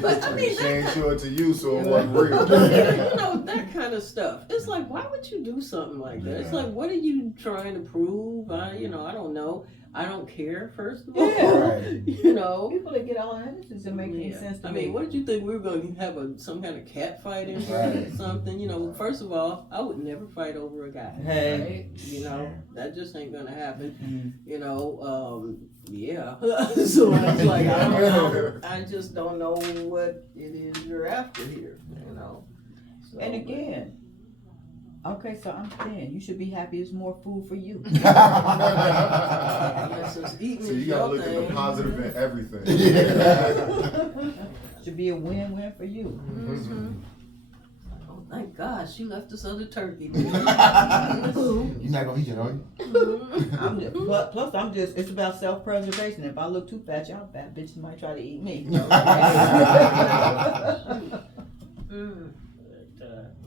But I mean, She ain't show it to you, so it yeah. wasn't real. Yeah, you know, that kind of stuff. It's like, why would you do something like that? It's like, what are you trying to prove? I don't know. I don't care, first of all. Yeah. You know. People that get all that doesn't make any sense to I me. mean, what did you think we were going to have some kind of cat fight in here or something? You know, first of all, I would never fight over a guy. Hey. You know, that just ain't going to happen. Mm. You know, yeah. So I was like, I don't know. I just don't know what it is you're after here, you know. So, And again, okay, so I'm saying you should be happy it's more food for you. yes, it's eating So you is gotta your look at the thing. positive in everything. Should be a win-win for you. Mhm. Oh, thank God she left this other turkey. You're not gonna eat it, are you? I'm just, plus, I'm just, it's about self-preservation. If I look too fat, y'all fat bitches might try to eat me. But,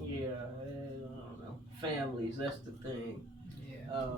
yeah, I don't know. Families, that's the thing. Yeah.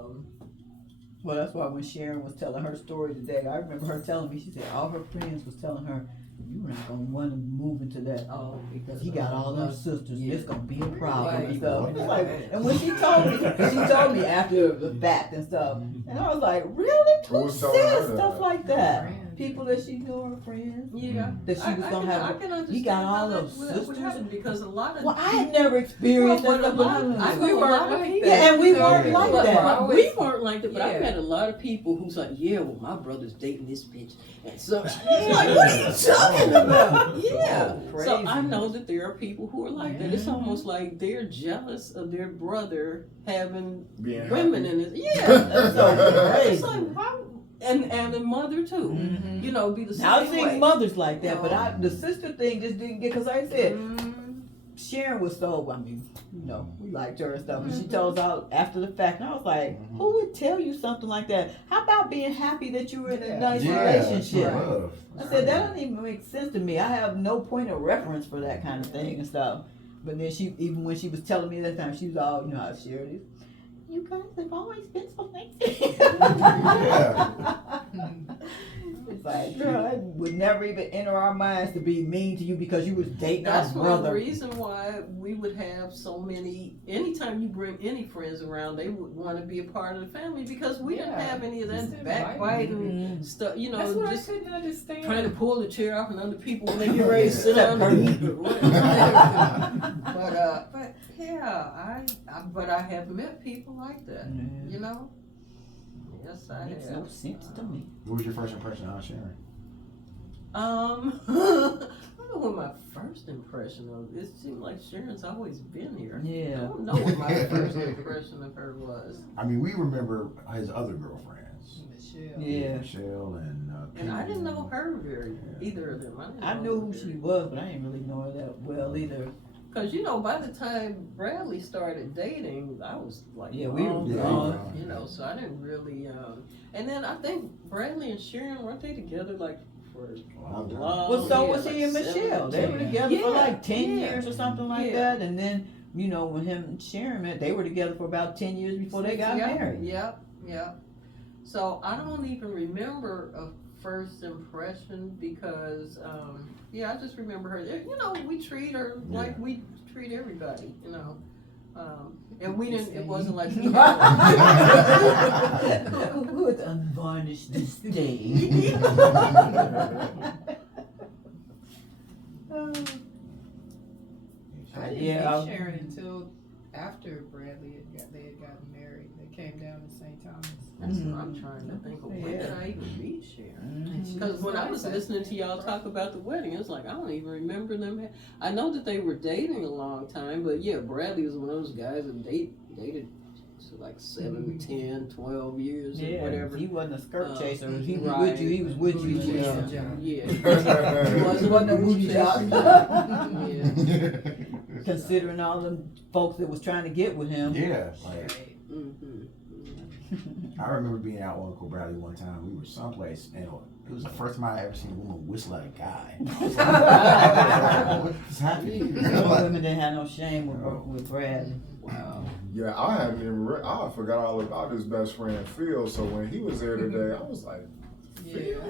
Well, that's why when Sharon was telling her story today, I remember her telling me, she said all her friends was telling her, you're not gonna want to move into that because he got all those sisters. Yeah. It's gonna be a problem and Right. stuff. And it's like, and when she told me after the fact and stuff, and I was like, really? Who Who was telling her says that? stuff like that? Friends. People that she knew, her friends. Yeah. That she was gonna have. I can understand He got all how those that would sisters. happen because a lot of Well, I had never experienced Well, that but a stuff, but lot- I I know. know We a weren't lot of like people. that. Yeah, and we weren't Yeah. like Well, that. we weren't like that, but I've Yeah. met a lot of people who's like, yeah, well, my brother's dating this bitch. And so it's like, what are you talking about? Yeah. Crazy. So I know that there are people who are like that. It's Mhm. almost like they're jealous of their brother having Being women happy. in his. Yeah. That's so It's crazy. like, why? And a mother too. Mhm. You know, be the same Now, I've seen way. mothers like that, but the sister thing just didn't get, because like I said, Mm, Sharon was so, I mean, you know, we liked her and stuff, and she told us out after the fact, and I was like, who would tell you something like that? How about being happy that you were in a nice relationship? Love. I said, that doesn't even make sense to me. I have no point of reference for that kind of thing and stuff. But then she, even when she was telling me that time, she was all, you know how Sharon is. You guys have always been so nice. It's like, girl, it would never even enter our minds to be mean to you because you was dating our That's one of the brother. reason why we would have so many. Anytime you bring any friends around, they would want to be a part of the family because we didn't Yeah. have any of Just that inviting. backbiting stuff. You That's know, what just I couldn't understand. trying to pull the chair off and other people when they get ready to sit down and eat or whatever. But yeah, but I have met people like that. You know. Yes, I Makes have. no sense to me. What was your first impression of Sharon? I don't know what my first impression of it seemed like Sharon's always been here. I Yeah. don't know what my first impression of her was. I mean, we remember his other girlfriends, Michelle. Yeah. Michelle and And I didn't know her either of them. I didn't knew know who her she very- was, but I didn't really know her that well either. Cause you know, by the time Bradley started dating, I was like, Yeah, we were long gone. gone, you know. So I didn't really. And then I think Bradley and Sharon weren't they together like for a Long time. long? Well, so yeah, was he and like Michelle. They were 17. together for Yeah, like 10 yeah, years or something like yeah. that. And then, you know, when him and Sharon met, they were together for about 10 years before they got married. Yep. So I don't even remember a first impression because, I just remember her. You know, we treat her like we treat everybody. You know, and we didn't. It wasn't like we With unvarnished disdain. I didn't Yeah. meet Sharon until after Bradley they had gotten married. They came down to St. Thomas. That's what I'm trying to think of. When did I even meet Sharon? Mhm. Because when I was listening to y'all talk about the wedding, it's like I don't even remember them. I know that they were dating a long time, but yeah, Bradley was one of those guys that dated like 7, 10, 12 years or Yeah, whatever. he wasn't a skirt chaser. He was right. with you. He was with you. Yeah. Yeah. He wasn't a booty shot. Yeah. Considering all them folks that was trying to get with him. Yeah, like Mm-hmm. I remember being out with Uncle Bradley one time. We were someplace, and it was the first time I ever seen a woman whistle at a guy. I was like, what's happening? Some women didn't have no shame with Brad. Wow. Yeah, I hadn't even I forgot all about his best friend Phil. So when he was there today, I was like, Phil?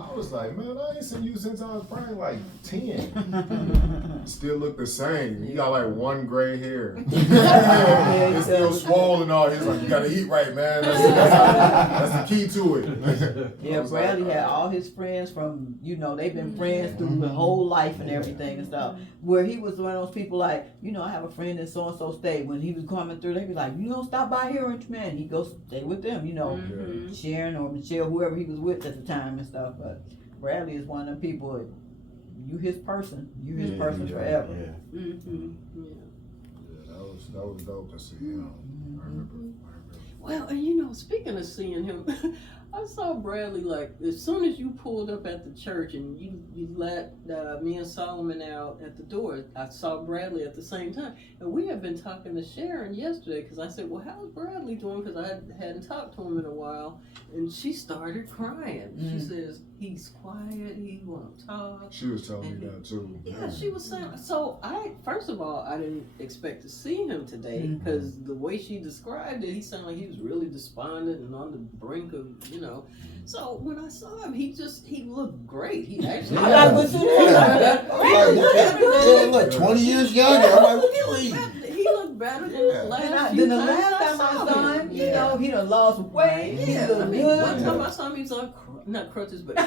I was like, man, I ain't seen you since I was probably like 10. Still look the same. You got like one gray hair. It's still swollen all. He's like, you gotta eat right, man. That's the key to it. Yeah, Bradley had all his friends from, they've been friends through the whole life and everything and stuff. Where he was one of those people like, I have a friend in so-and-so state. When he was coming through, they'd be like, stop by here, man. He'd go stay with them, Sharon or Michelle, whoever he was with at the time and stuff. But Bradley is one of them people, you his person. You his person forever. Yeah. Mm-hmm. Yeah. Yeah, that was dope to see him. I remember. Well, and speaking of seeing him, I saw Bradley like as soon as you pulled up at the church and you let me and Solomon out at the door. I saw Bradley at the same time, and we had been talking to Sharon yesterday because I said, "Well, how's Bradley doing?" Because I hadn't talked to him in a while, and she started crying. She says he's quiet, he won't talk. She was telling me that too. Yeah, she was saying. So first of all, I didn't expect to see him today because the way she described it, he sounded like he was really despondent and on the brink of, So when I saw him, he looked great. He actually. Look, 20 years younger. I'm like, really? He looked better than the last Then the last time I saw him, he done lost weight. He Yeah, looked good. one time I saw him, he was on not crutches, but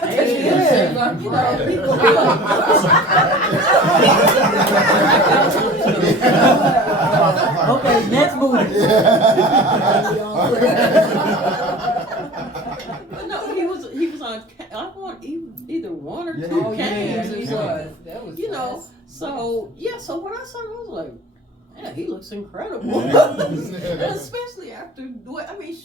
Okay, next movie. But no, he was on. I want either one or two canes. he He's was. like, That was So when I saw him, I was like, man, he looks incredible. And especially after,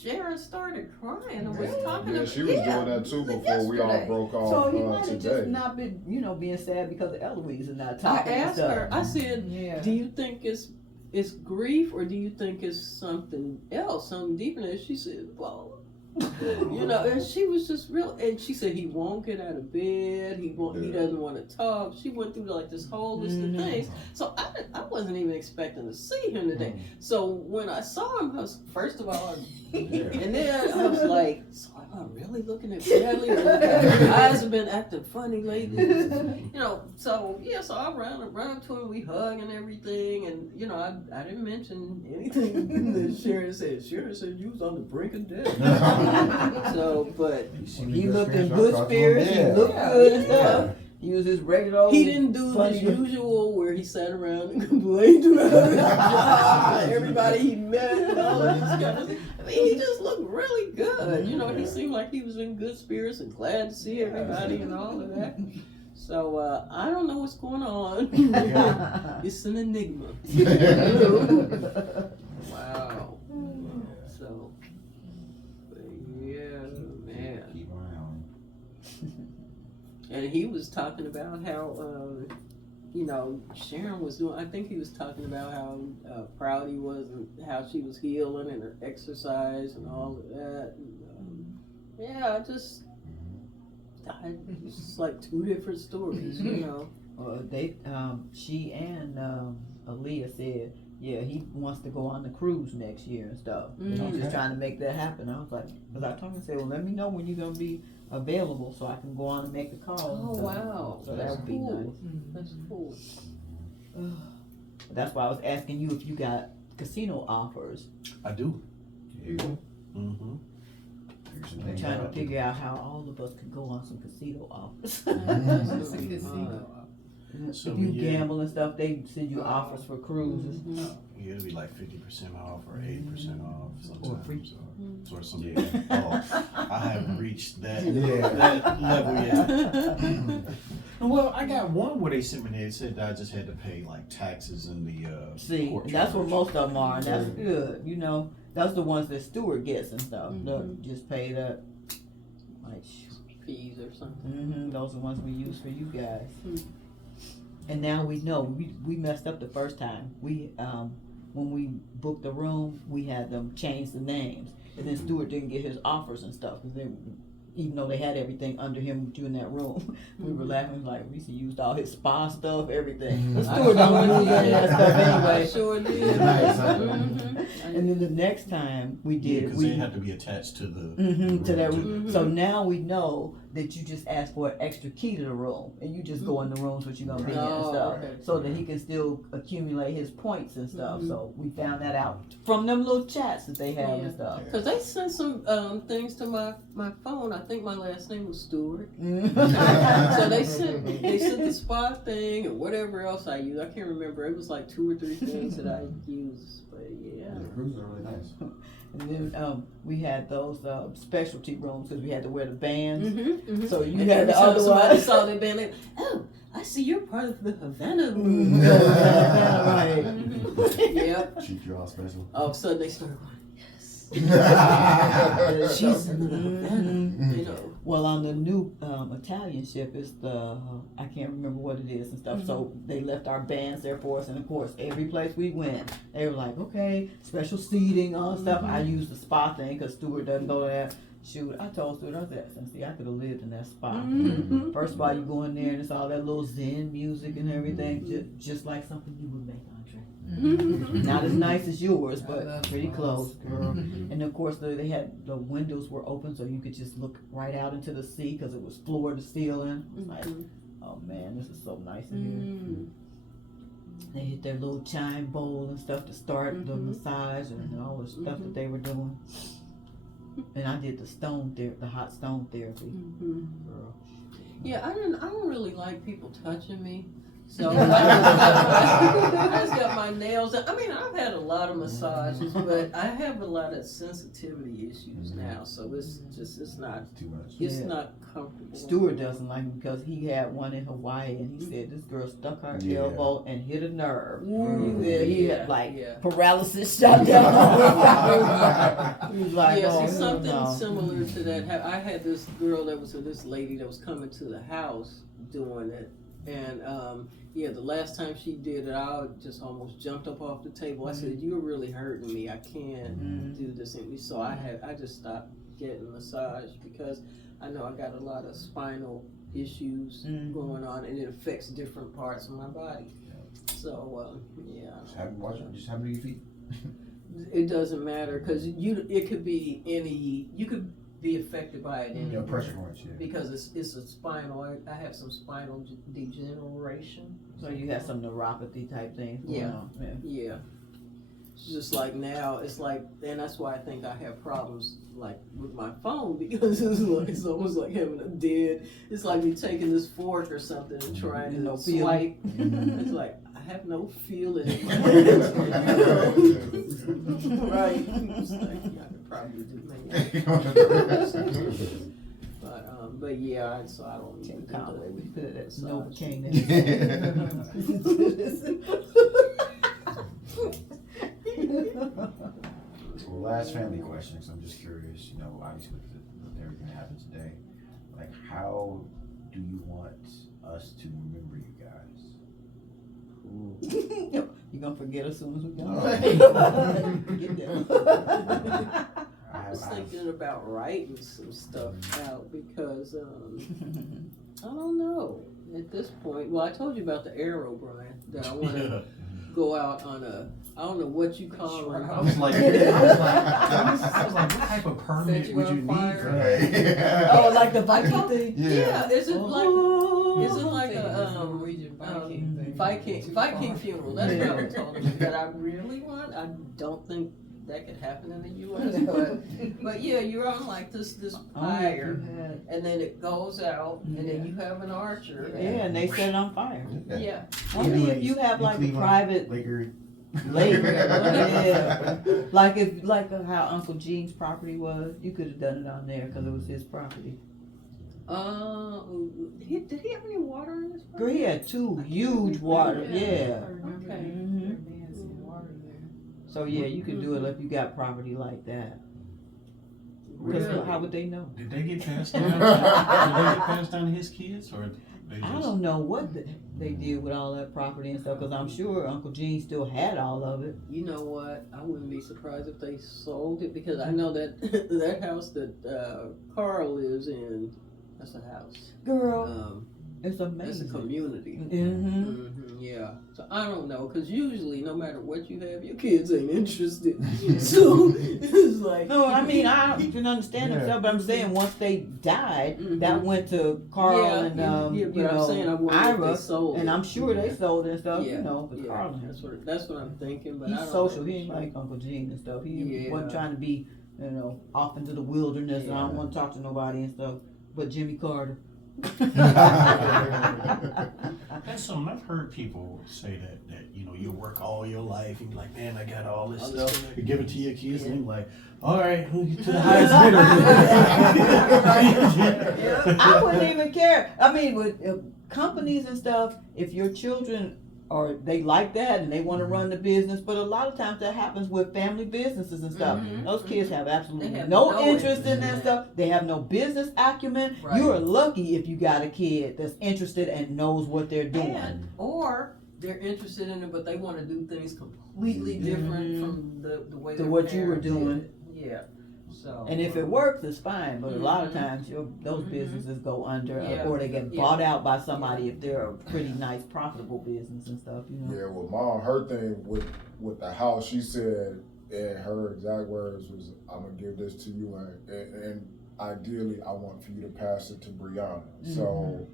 Sharon started crying and was talking Yeah, she was doing that too before we all broke off So he might have today. just not been, being sad because of Eloise and not I talking and asked stuff. her, I said, do you think it's grief or do you think it's something else, something deeper than that? She said, well, and she was just real, and she said he won't get out of bed, he doesn't want to talk. She went through like this whole list of things. So I wasn't even expecting to see him today. So when I saw him, I was, first of all, and then I was like, so am I really looking at Bradley? His eyes have been acting funny lately. So I ran up to him, we hug and everything, and I didn't mention anything that Sharon said. Sharon said you was on the brink of death. So, but he looked in good spirits, he looked good and stuff. He was his regular old. He didn't do his usual where he sat around and complained about his job and everybody he met and all of this kind of thing. He just looked really good. He seemed like he was in good spirits and glad to see everybody and all of that. So I don't know what's going on. It's an enigma. Wow. So, but yeah, man. Keep around. And he was talking about how, Sharon was doing, I think he was talking about how proud he was and how she was healing and her exercise and all of that. And, it's just like two different stories, She and Aaliyah said, he wants to go on the cruise next year and stuff. He's just trying to make that happen. I was like, because I told him, I said, well, let me know when you're going to be available so I can go on and make the call. Oh, wow. So that would be nice. That's cool. That's why I was asking you if you got casino offers. I do. Yeah. Mm-hmm. I'm trying to figure out how all of us can go on some casino offers. It's a casino. So, if you yeah. gamble and stuff, they send you offers for cruises. Yeah, it'll be like 50% off or 80% off sometimes. Or free. Or something. I haven't reached that Yeah. that level yet. Well, I got one where they sent me there. It said that I just had to pay like taxes and the See, court that's what charge. most of them are, and that's good. You know, that's the ones that Stewart gets and stuff. Look, just pay that. Like, Fees or something. those are the ones we use for you guys. Mm. And now we know we messed up the first time. We when we booked the room, we had them change the names, and then Stewart didn't get his offers and stuff because even though they had everything under him with you in that room, we were laughing like Reese used all his spa stuff, everything. But Stewart don't use any of that stuff I anyway. sure did. Nice, huh? And then the next time we did, Because they have to be attached to the to that room. Mhm. So now we know that you just ask for an extra key to the room, and you just go in the rooms that you're gonna be in and Oh, stuff, okay. so that he can still accumulate his points and stuff. So we found that out from them little chats that they have and stuff. Because they sent some things to my phone. I think my last name was Stewart. Mm-hmm. So they sent the spa thing and whatever else I used. I can't remember. It was like 2 or 3 things that I used. But yeah. The cruises are really nice. And then we had those specialty rooms because we had to wear the bands. So you And had every the time other somebody one. saw their band, like, oh, I see you're part of the Havana Mhm. room. Right. Yep. Treat you all special. All of a sudden they started going, She's she's in the Havana, you know. Well, on the new Italian ship, it's the I can't remember what it is and stuff. So they left our bands there for us, and of course, every place we went, they were like, "Okay, special seating, all that stuff." I used the spa thing because Stewart doesn't go to that. Shoot, I told Stewart, I said, "See, I could have lived in that spa." First of all, you go in there and it's all that little Zen music and everything, just like something you would make, Andre. Not as nice as yours, but pretty close, girl. And of course, they had the windows were open, so you could just look right out into the sea because it was floor to ceiling. It was like, oh man, this is so nice in here. They hit their little chime bowl and stuff to start the massage and all the stuff that they were doing. And I did the hot stone therapy. Girl. Yeah, I don't really like people touching me. So I just got my nails done. I mean, I've had a lot of massages, but I have a lot of sensitivity issues now, so it's not Too much. it's Yeah. not comfortable. Stewart doesn't like me because he had one in Hawaii and he said this girl stuck her elbow and hit a nerve. He had like paralysis shot down. He was like, Yeah, oh, see, something no. similar to that. I had this girl this lady that was coming to the house doing it, and the last time she did it, I just almost jumped up off the table. I said, "You're really hurting me. I can't do this." And so I just stopped getting massage because I know I got a lot of spinal issues going on, and it affects different parts of my body. So Just have them to your feet. it doesn't matter because it could be you could be affected by it anyway. Pressure points, Because it's a spinal. I have some spinal degeneration. So you have some neuropathy type things going on. Yeah. It's just like now, it's like, and that's why I think I have problems like with my phone because it's almost like having a it's like me taking this fork or something and trying to swipe. It's like, I have no feeling in my hands. Right. It's like, I could probably do but yeah, so I don't even Conway, we put it at massage. Novocaine. Well, last family question, because I'm just curious, obviously with everything that happened today, like how do you want us to remember you guys? You're gonna forget as soon as we go. Forget them. I was thinking about writing some stuff out because I don't know at this point. Well, I told you about the arrow, Brian, that I want to go out on I don't know what you call it. I was like, what type of permit would you need for that? Oh, like the Viking thing? Yeah, is it like a Norwegian Viking thing? Viking funeral? That's what I was told me that I really want. I don't think that could happen in the U.S. But yeah, you're on like this pyre, and then it goes out, and then you have an archer. Yeah, and they set it on fire. Yeah. Only if you have like a private Laker. lake. Yeah. Like how Uncle Gene's property was, you could have done it on there because it was his property. Did he have any water in had 2 huge water, yeah. I remember Okay. there being some water there. So yeah, you can do it if you got property like that. Because Really? how would they know? Did they get passed down? Did they get passed down to his kids, or they I just? don't know what they did with all that property and stuff, because I'm sure Uncle Gene still had all of it. You know what? I wouldn't be surprised if they sold it because I know that that house that Carl lives in, that's a house. Girl, it's That's a amazing. community. Mm-hmm. Yeah. So I don't know, because usually no matter what you have, your kids ain't interested. So it's like. No, I mean, I can understand Yeah. themselves, but I'm saying once they died, Mhm. that went to Carl and, yeah, you but I'm saying I know, wonder if they Ira, sold and it. I'm sure they sold it and stuff, Yeah, you know, but yeah, Carl, that's what I'm thinking. But I he's don't social, know. he ain't like Uncle Gene and stuff. He Yeah. wasn't trying to be, you know, off into the wilderness and I don't Yeah. want to talk to nobody and stuff, but Jimmy Carter. That's something I've heard people say that you know you work all your life and you're like, man, I got all this stuff. You give it to your kids and you're like, all right, who get to the highest bidder? I wouldn't even care. I mean, with companies and stuff, if your children or they like that and they want to run the business, but a lot of times that happens with family businesses and stuff. Mhm, Those kids have absolutely They have no no interest in interest in that that. stuff. They have no business acumen. Right. You are lucky if you got a kid that's interested and knows what they're doing. And, or they're interested in it, but they want to do things completely different Mhm. from the way To their what you were parents doing. did. Yeah. So. And if it works, it's fine. But a lot of Mhm. times, those Mhm. businesses go under, Yeah. or they get Yeah. bought out by somebody if they're a pretty nice, profitable business and stuff. You know. Yeah, well, Mom, her thing with the house, she said, and her exact words was, "I'm gonna give this to you, and ideally, I want for you to pass it to Brianna." So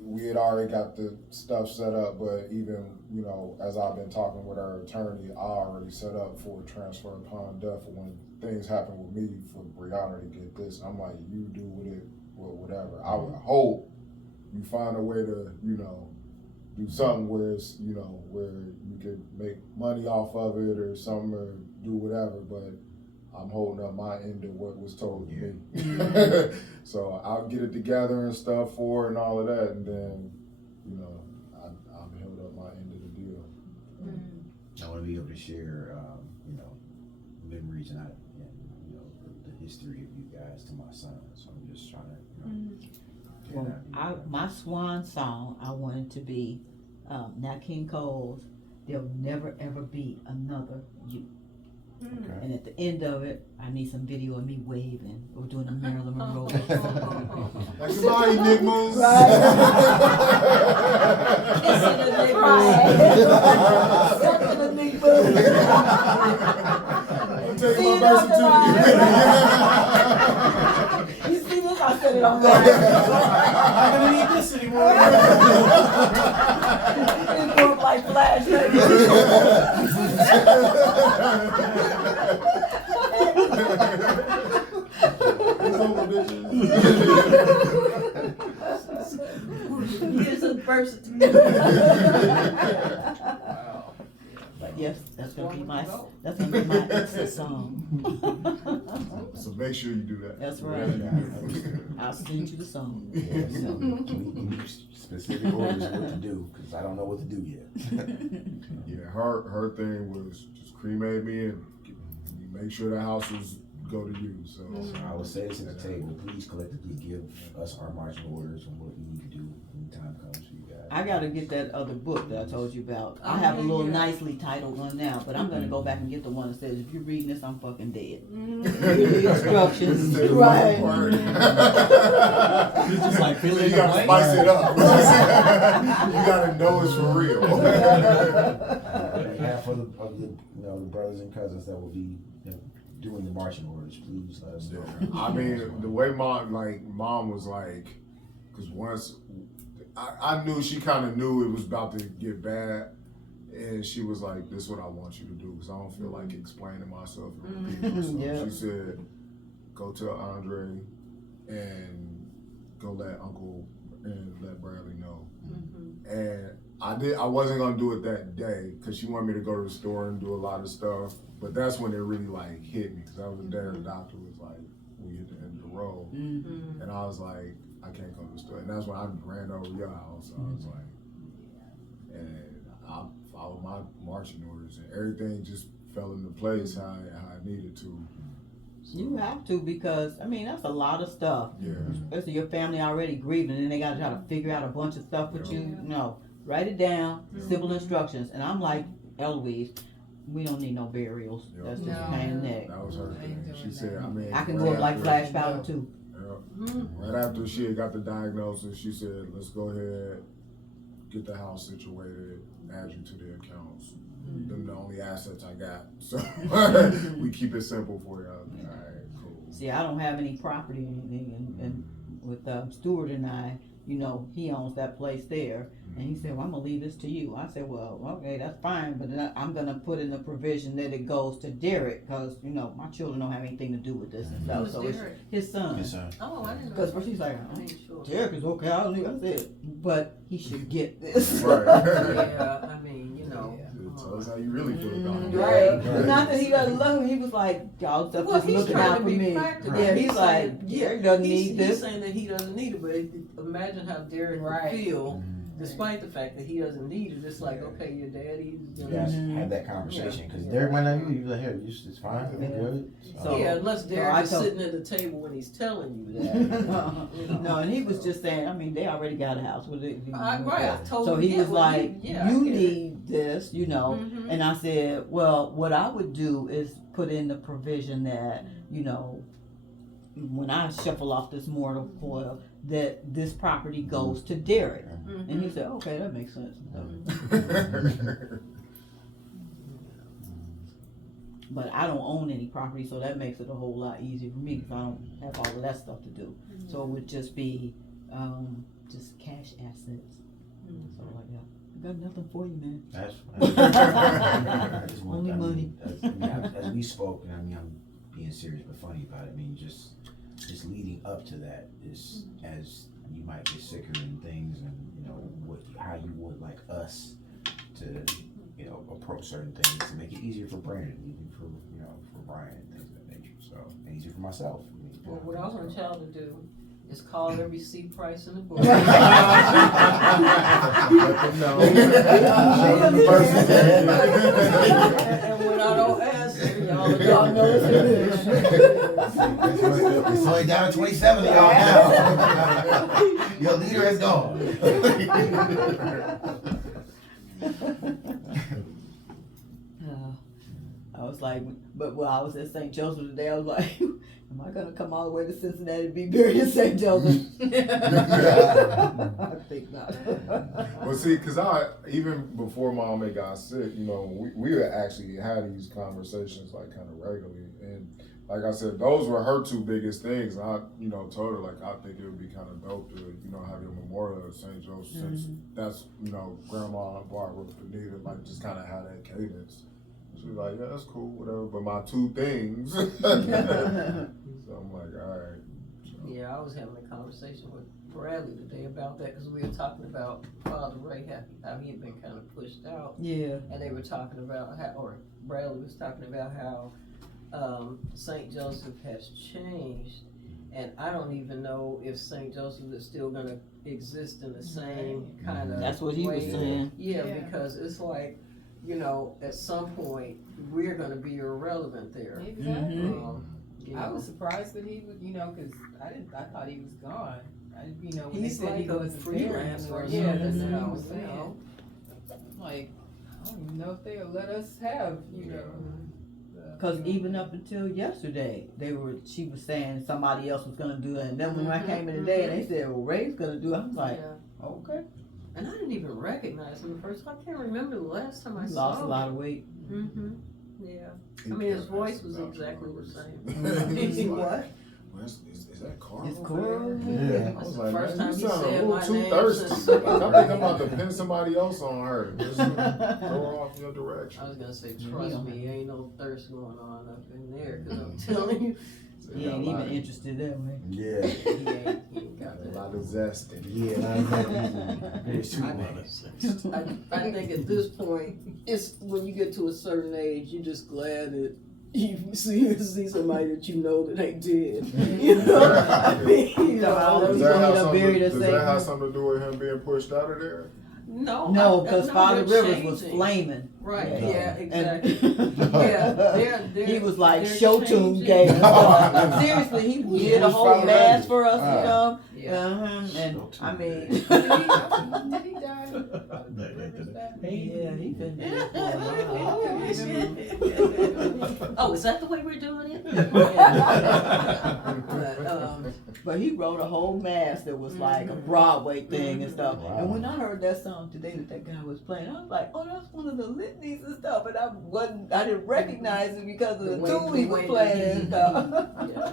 we had already got the stuff set up, but even as I've been talking with our attorney, I already set up for a transfer upon death for when things happen with me for Brianna to get this. I'm like, you do with it, whatever. I would hope you find a way to, do something where it's, where you could make money off of it or something, or do whatever, but I'm holding up my end of what was told to me. So I'll get it together and stuff for her and all of that, and then, I'm held up my end of the deal. I want to be able to share, memories and the history of you guys to my son. So I'm just trying to, Well, my swan song, I wanted to be Nat King Cole's "There'll Never Ever Be Another You." Okay. And at the end of it, I need some video of me waving or doing a Marilyn Monroe. Like, goodbye, enigmas. Kissing a nigga. Sucking a nigga. I'm taking See my it birth on the certificate. You see this? I said it on the I'm gonna need this anymore. It's going like flash. It's over, bitches. Here's a birth certificate. But yes, that's gonna be my extra song. So make sure you do that. That's right. I'll send you the song. Yeah, so can we specific orders what to do, because I don't know what to do yet. Yeah, her thing was just cremate me and make sure the house was go to you. So I would say this at the table, please collectively give us our marching orders on what we need to do when the time comes for you guys. I gotta get that other book that I told you about. I have a little nicely titled one now, but I'm gonna go back and get the one that says, if you're reading this, I'm fucking dead. The instructions, This is the right. word. It's just like You filling gotta spice it up. You gotta know it's for real. On behalf of the the brothers and cousins that will be doing the marching orders, please let us know. I mean, the way mom was like, because once I knew she kind of knew it was about to get bad, and she was like, "This is what I want you to do," because I don't feel like explaining myself and repeating myself. Yeah. She said, "Go tell Andre and go let Uncle and let Bradley know." And I wasn't gonna do it that day because she wanted me to go to the store and do a lot of stuff. But that's when it really like hit me, because that was the day the doctor was like, "We hit the end of the road," and I was like, I can't come to the store. And that's when I ran over your house. I was like, and I followed my marching orders, and everything just fell into place how I needed to. So, You have to, because I mean that's a lot of stuff. yeah. Especially your family already grieving, and then they gotta try to figure out a bunch of stuff with you. No, write it down, simple instructions. And I'm like, Eloise, we don't need no burials. Yeah. That's just No. a pain in the neck. That was her Ain't thing. doing She said, that. I mean, I can right go up like after- flash powder too. Yeah. Right after she had got the diagnosis, she said, let's go ahead, get the house situated, add you to the accounts. Them the only assets I got. So we keep it simple for you. All right, cool. See, I don't have any property or anything, and with Stuart and I, you know, he owns that place there, and he said, well, I'm gonna leave this to you. I said, well, okay, that's fine, but then I'm gonna put in the provision that it goes to Derek, cause, you know, my children don't have anything to do with this and stuff, Who's so it's Derek? his son. Yes, sir. Oh, I didn't know. Cause she's like, I ain't sure. Derek is okay, I'll leave, I said, but he should get this. Right. Yeah, I mean, you know. Tell us how you really feel about it. Right. Not that he doesn't love him, he was like, y'all stuff Well, just he's looking trying out to for be me. practical. Yeah, he's like, saying- Derek doesn't he's, need He's this. saying that he doesn't need it, but imagine how Derek Right. would feel, despite the fact that he doesn't need it. It's like, okay, your daddy's You gonna. guys have that conversation, because Derek might not you like, hey, it's fine, I'm good. So- Yeah, unless Derek I is told- sitting at the table when he's telling you that. You know, No, and he was so. just saying, I mean, they already got a house with it. Right, I told So him, he yeah, was well, like, yeah, I you get it. need this, you know. Mhm. And I said, well, what I would do is put in the provision that, you know, when I shuffle off this mortal coil, that this property goes to Derek. Mhm. And he said, okay, that makes sense. But I don't own any property, so that makes it a whole lot easier for me because I don't have all of that stuff to do. So it would just be just cash assets. So like, yeah, I got nothing for you, man. That's I just want- Only I mean, money. as we spoke, and I mean, I'm being serious but funny about it. I mean, just leading up to that is as you might get sicker and things, and you know how you would like us to, you know, approach certain things to make it easier for Brandon, even for for Brian and things of that nature. So and easier for myself. Well, what I want y'all to do is call every C price in the book. Let them know. Show them And when I don't answer, y'all know it's It's only down to 27 of y'all now. Your leader is gone. I was like, but when I was at St. Joseph today, I was like, am I gonna come all the way to Cincinnati to be buried in St. Joseph? I think not. Well, see, because even before Mom had got sick, you know, we had actually had these conversations like kind of regularly. And like I said, those were her two biggest things. And I, you know, told her, like, I think it would be kind of dope to, you know, have your memorial at St. Joseph since that's, you know, Grandma and Barbara, Benita, like, just kind of had that cadence. She was like, yeah, that's cool, whatever. But my two things. So I'm like, all right. So, Yeah, I was having a conversation with Bradley today about that because we were talking about Father Ray, how he had been kind of pushed out. Yeah. And they were talking about how, or Bradley was talking about how St. Joseph has changed. And I don't even know if St. Joseph is still going to exist in the same kind of That's what he was way. saying. Yeah, Yeah. because it's like, you know, at some point, we're going to be irrelevant there. Exactly. You I know. was surprised that he would, you know, because I thought he was gone. When they He's said like he a wasn't freelance there or anymore. Yeah, that's something what I now, was you saying. know. Like, I don't even know if they'll let us have, you know. Because even up until yesterday, she was saying somebody else was gonna do it, and then when I came in today and they said, "Well, Ray's gonna do it," I was like, Yeah. "Okay." And I didn't even recognize him at first. I can't remember the last time I He saw lost a him. lot of weight. Mm-hmm. Yeah. he I mean, his kept voice asking was about exactly your the numbers. same. What? Well, is that Carl? It's over Carl. there? Yeah. I was That's the like, first man, time you he sound a said little my too name thirsty. since- Like, I think I'm about to pin somebody else on her. Just throw her off your direction. I was gonna say, Yeah, trust he me, ain't no thirst going on up in there, cause I'm telling you, So He got ain't a lot even of- interested that way. Yeah. he ain't got got a that. lot of zest in it. Yeah. Very sweet man. I think at this point, it's when you get to a certain age, you're just glad that you see somebody that you know that they did. You know, I mean, you know, Does that have something to do with him being pushed out of there? No, because Father they're Rivers was changing. flaming. Right, Yeah. yeah, exactly. And- they're He was like they're show tune changing. gay and stuff. Seriously, he did a whole Father mass Rivers? for us and stuff. Yeah. And I mean, Did he die? yeah, he been dead for a while. Oh, is that the way we're doing it? But, But he wrote a whole mass that was like a Broadway thing and stuff. Wow. And when I heard that song today that guy was playing, I was like, oh, that's one of the litanies and stuff. And I didn't recognize it because of the tune he was playing and stuff. yeah.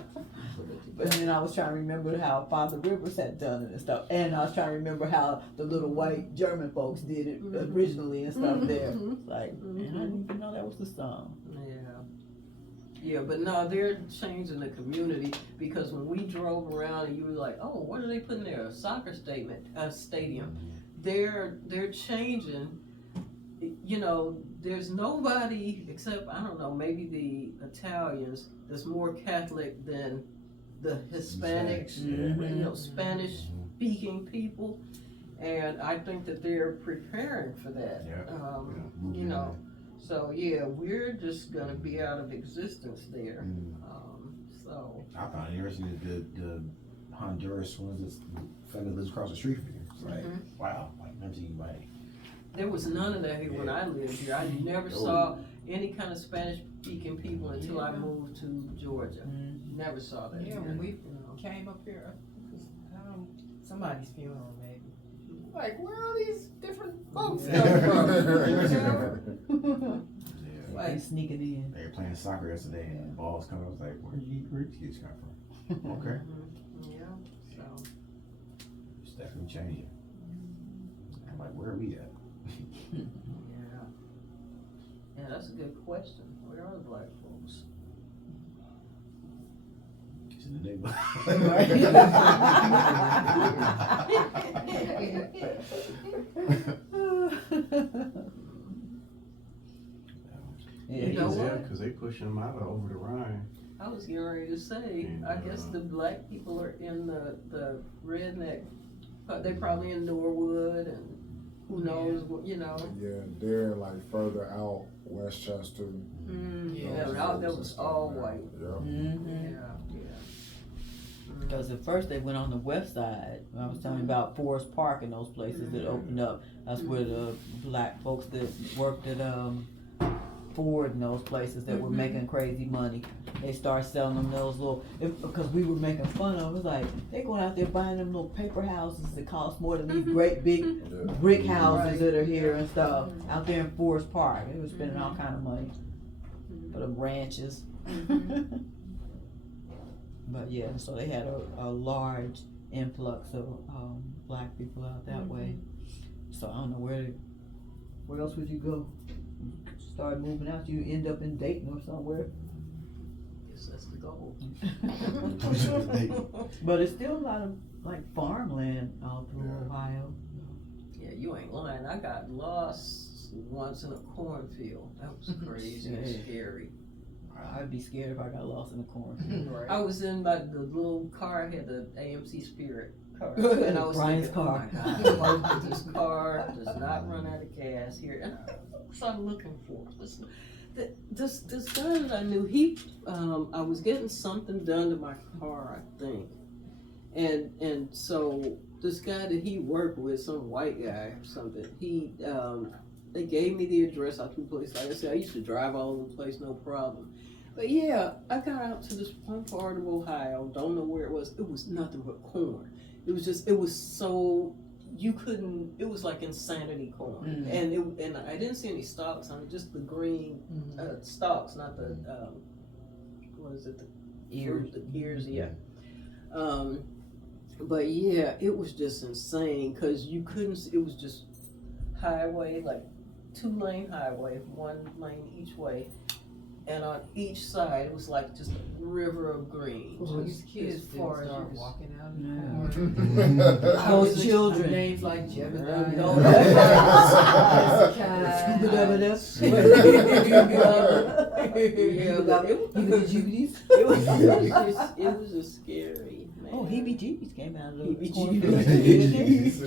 But then I was trying to remember how Father Rivers had done it and stuff. And I was trying to remember how the little white German folks did it originally and stuff there. Like, and I didn't even know that was the song. Yeah, but no, they're changing the community because when we drove around and you were like, oh, what are they putting there? A soccer stadium. They're changing. You know, there's nobody except, I don't know, maybe the Italians that's more Catholic than the Hispanics, you know, Spanish speaking people. And I think that they're preparing for that. You know. So yeah, we're just gonna be out of existence there. So I found it interesting that the Honduras ones, the family lives across the street from you. It's like, wow, like never seen anybody. there was none of that here when I lived here. I never saw any kind of Spanish speaking people until I moved to Georgia. Never saw that. Yeah, when we came up here, somebody's funeral maybe. Like, where are these different folks coming from? Like sneaking in. They were playing soccer yesterday and the balls coming. I was like, where these kids come from? Okay. Yeah, so. It's definitely changing. I'm like, where are we at? Yeah, that's a good question. Where are the black folks? It's in the neighborhood. Yeah, You know what? Because they pushing them out over the Rhine. I was getting ready to say, I guess the black people are in the redneck, they're probably in Norwood and who knows what, you know. Yeah, they're like further out, Westchester. Yeah, that was all white. Yeah. Because at first they went on the west side. I was telling you about Forest Park and those places that opened up. That's where the black folks that worked at Ford and those places that were making crazy money. They started selling them those little, because we were making fun of them. It was like, they're going out there buying them little paper houses that cost more than these great big brick houses that are here and stuff. Out there in Forest Park. They were spending all kind of money for them ranches. But yeah, so they had a large influx of black people out that way. So I don't know where else would you go? Start moving out, you end up in Dayton or somewhere. Guess that's the goal. But it's still a lot of like farmland all through Ohio. Yeah, you ain't lying. I got lost once in a cornfield. That was crazy and scary. I'd be scared if I got lost in a cornfield. I was in the little car, had the AMC Spirit car. And I was Brian's thinking, car. oh my God, I hope this car does not run out of gas here. And what was I looking for? This guy that I knew, I was getting something done to my car, I think. And so this guy that he worked with, some white guy or something, they gave me the address out to the place. Like I said, I used to drive all over the place, no problem. But yeah, I got out to this one part of Ohio, don't know where it was nothing but corn. It was so, you couldn't, it was like insanity corn. And I didn't see any stalks on it, just the green stalks, not the, what is it? The ears. The ears, yeah. But yeah, it was just insane, cause you couldn't, it was just highway, like 2-lane highway, 1 lane each way. And on each side, it was like just a river of green. Well, these kids didn't start you walking out. Those children. Names like Jebediah. Yeah, but Heebie-jeebies. it was a scary, man. Oh, heebie-jeebies came out of the Heebie-jeebies.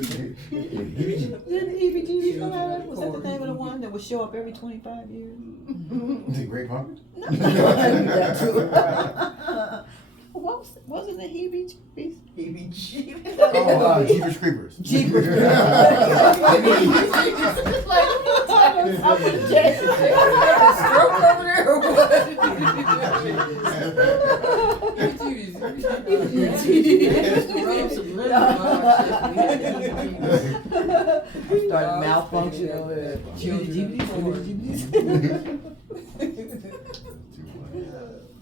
Didn't heebie-jeebies come out of it? Was that the name of the one that would show up every 25 years? The Great Pumpkin? No, that too. Wasn't it heebie-jeebies? Heebie-jeebies. Oh, Jeepers Creepers. Jeepers. I put a J. Stroke over there or what? I started malfunction over there.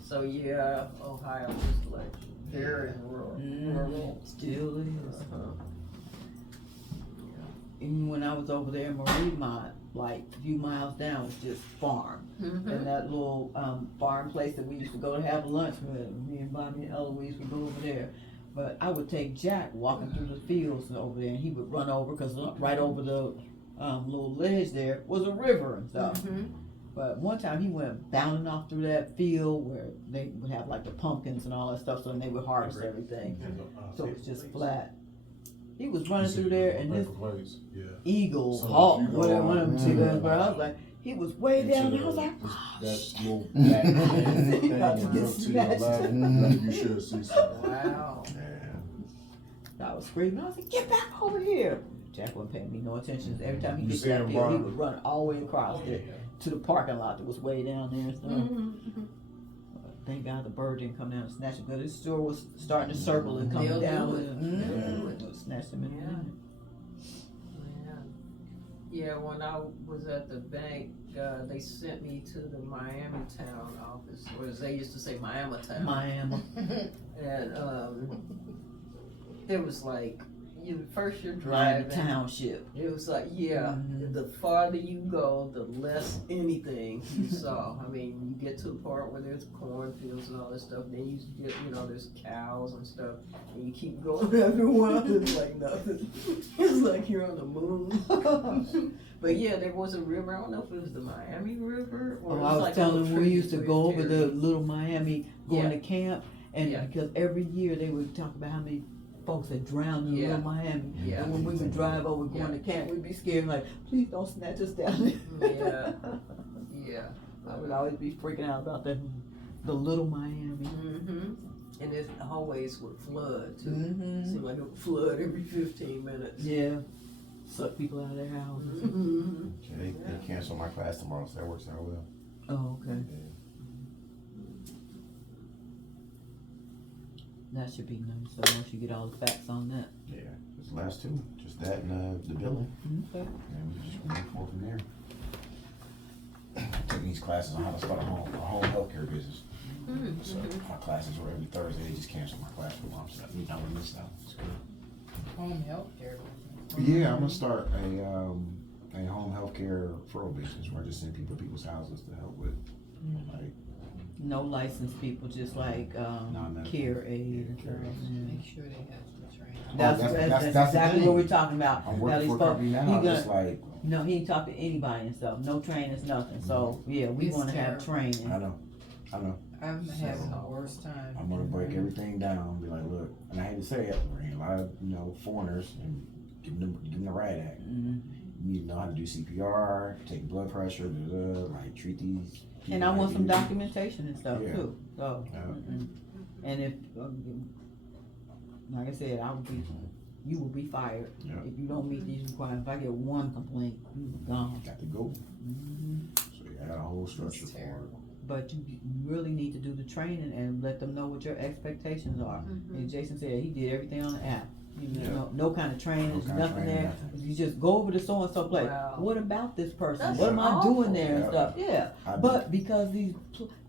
So yeah, Ohio was like very rural. Still is. Uh-huh. Even when I was over there in Mariemont, like a few miles down, was just farm. And that little farm place that we used to go to have lunch with, me and Bobby and Eloise would go over there. But I would take Jack walking through the fields over there, and he would run over, because right over the little ledge there was a river and stuff. But one time he went bounding off through that field where they would have like the pumpkins and all that stuff, so then they would harvest everything. So it's just flat. He was running through there, and this eagle, hawk, whatever one of them chickens, but I was like, he was way down, and I was like, oh, that little black thing About to and get up to your snatched. left, you should see something. Wow. I was screaming, I was like, get back over here. Jack wasn't paying me no attention. Every time he You get see to that him, field, he Brian? would run all the way across it to the parking lot that was way down there and stuff. Thank God the bird didn't come down and snatch him, because his store was starting to circle and come They'll down. do it. It snatched him in a minute. Yeah, when I was at the bank, they sent me to the Miami Town office, or as they used to say, Miami Town. Miami. And it was like, first you're Miami driving. Township. It was like, yeah, the farther you go, the less anything you saw. I mean, you get to the part where there's cornfields and all this stuff, then you get, there's cows and stuff, and you keep going after a while, it's like nothing. It's like you're on the moon. But yeah, there was a river, I don't know if it was the Miami River, or it I was like telling him we used to go over the tributary. little Miami, going Yeah. to camp, and Yeah. because every year they would talk about how many folks that drowned in Yeah. little Miami. Yeah. And when we would drive over going to camp, we'd be scared, like, please don't snatch us down there. Yeah. Yeah. I would always be freaking out about the little Miami. And it always would flood too. Mm-hmm. Seemed like it would flood every 15 minutes. Yeah. Suck people out of their houses. They cancel my class tomorrow, so that works out well. Oh, okay. That should be nice. So once you get all the facts on that. Yeah, it's the last two, just that and the billing, Okay. and we just move forward from there. Taking these classes on how to start a home healthcare business. So my classes were every Thursday. They just canceled my class for months. I mean, I would miss out. It's good. Home healthcare. Yeah, I'm gonna start a home healthcare referral business where I just send people to people's houses to help with like No licensed people, just like Non-medical. care aid and stuff. Make sure they have some training. That's that's the exactly thing. what we're talking about. I'm Now working these for a folks, company now. he I'm just gonna- like No, he ain't talk to anybody and stuff. No trainers, nothing. So yeah, we It's want to have terrible. training. I know. I'm having the worst time. I'm gonna break everything down and be like, look, and I hate to say it, we're in a lot of foreigners and give them the right act. Mhm. You need to know how to do CPR, take blood pressure, like treat these. people And I like want some you. documentation and stuff Yeah. too. So, Yeah. and if, like I said, you will be fired Yeah. if you don't meet these requirements. If I get one complaint, you're gone. Got to go. So yeah, I got a whole structure It's for it. terrible. But you really need to do the training and let them know what your expectations are. And Jason said he did everything on the app. You know, no kind of training, No kind of nothing training, there. nothing. You just go over to so and so place. Wow. What about this person? That's what am I doing there and Yeah. stuff? Yeah. But because these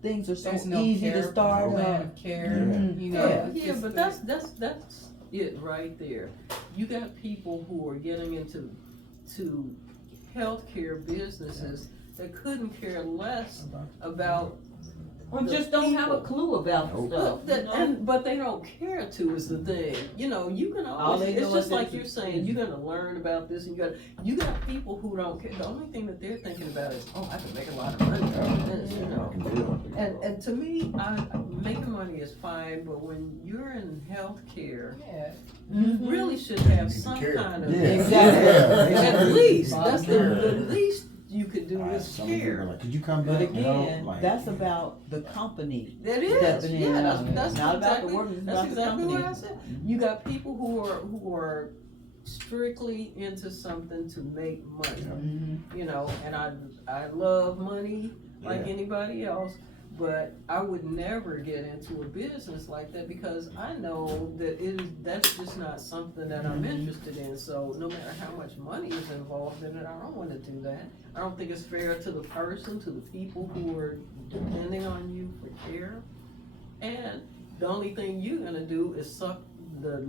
things are so There's no easy care, to start plan up. of care. Mhm. You know, Yeah. it's Yeah, just but the- that's it right there. You got people who are getting into healthcare businesses that couldn't care less about Or just don't have a clue about the stuff. But they don't care to is the thing. You know, you can always, it's just like you're saying, you're gonna learn about this and you got people who don't care. The only thing that they're thinking about is, oh, I can make a lot of money out of this, you know. And to me, making money is fine, but when you're in healthcare, you really should have some kind of Exactly. At least that's the least you could do is care. Like, could you come But back? again, that's about the company. That is, stepping in. yeah. That's not exactly, about the work. It's that's about exactly the what company. I said. You got people who are strictly into something to make money. Mm-hmm. You know, and I love money like anybody else, but I would never get into a business like that because I know that that's just not something that I'm interested in. So no matter how much money is involved in it, I don't want to do that. I don't think it's fair to the person, to the people who are depending on you for care. And the only thing you're gonna do is suck the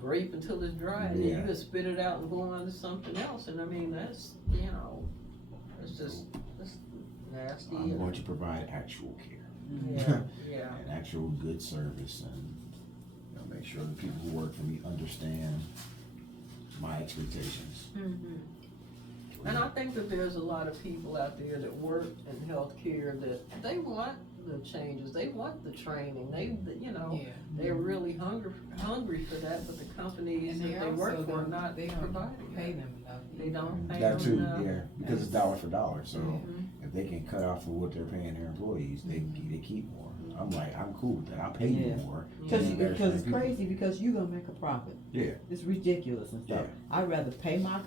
grape until it's dry, and then you can spit it out and go on to something else. And I mean that's it's just nasty. I'm going to provide actual care. Yeah. And actual good service, and make sure the people who work for me understand my expectations. Mm-hmm. And I think that there's a lot of people out there that work in healthcare that they want the changes, they want the training, they're really hungry for that, but the companies that they work for are not providing. Pay them enough. They don't pay That them too, enough. because it's dollar for dollar. So if they can cut off for what they're paying their employees, they keep more. I'm like, I'm cool with that. I'll pay you more. Because it's crazy because you're gonna make a profit. Yeah. It's ridiculous and stuff. Yeah. I'd rather pay my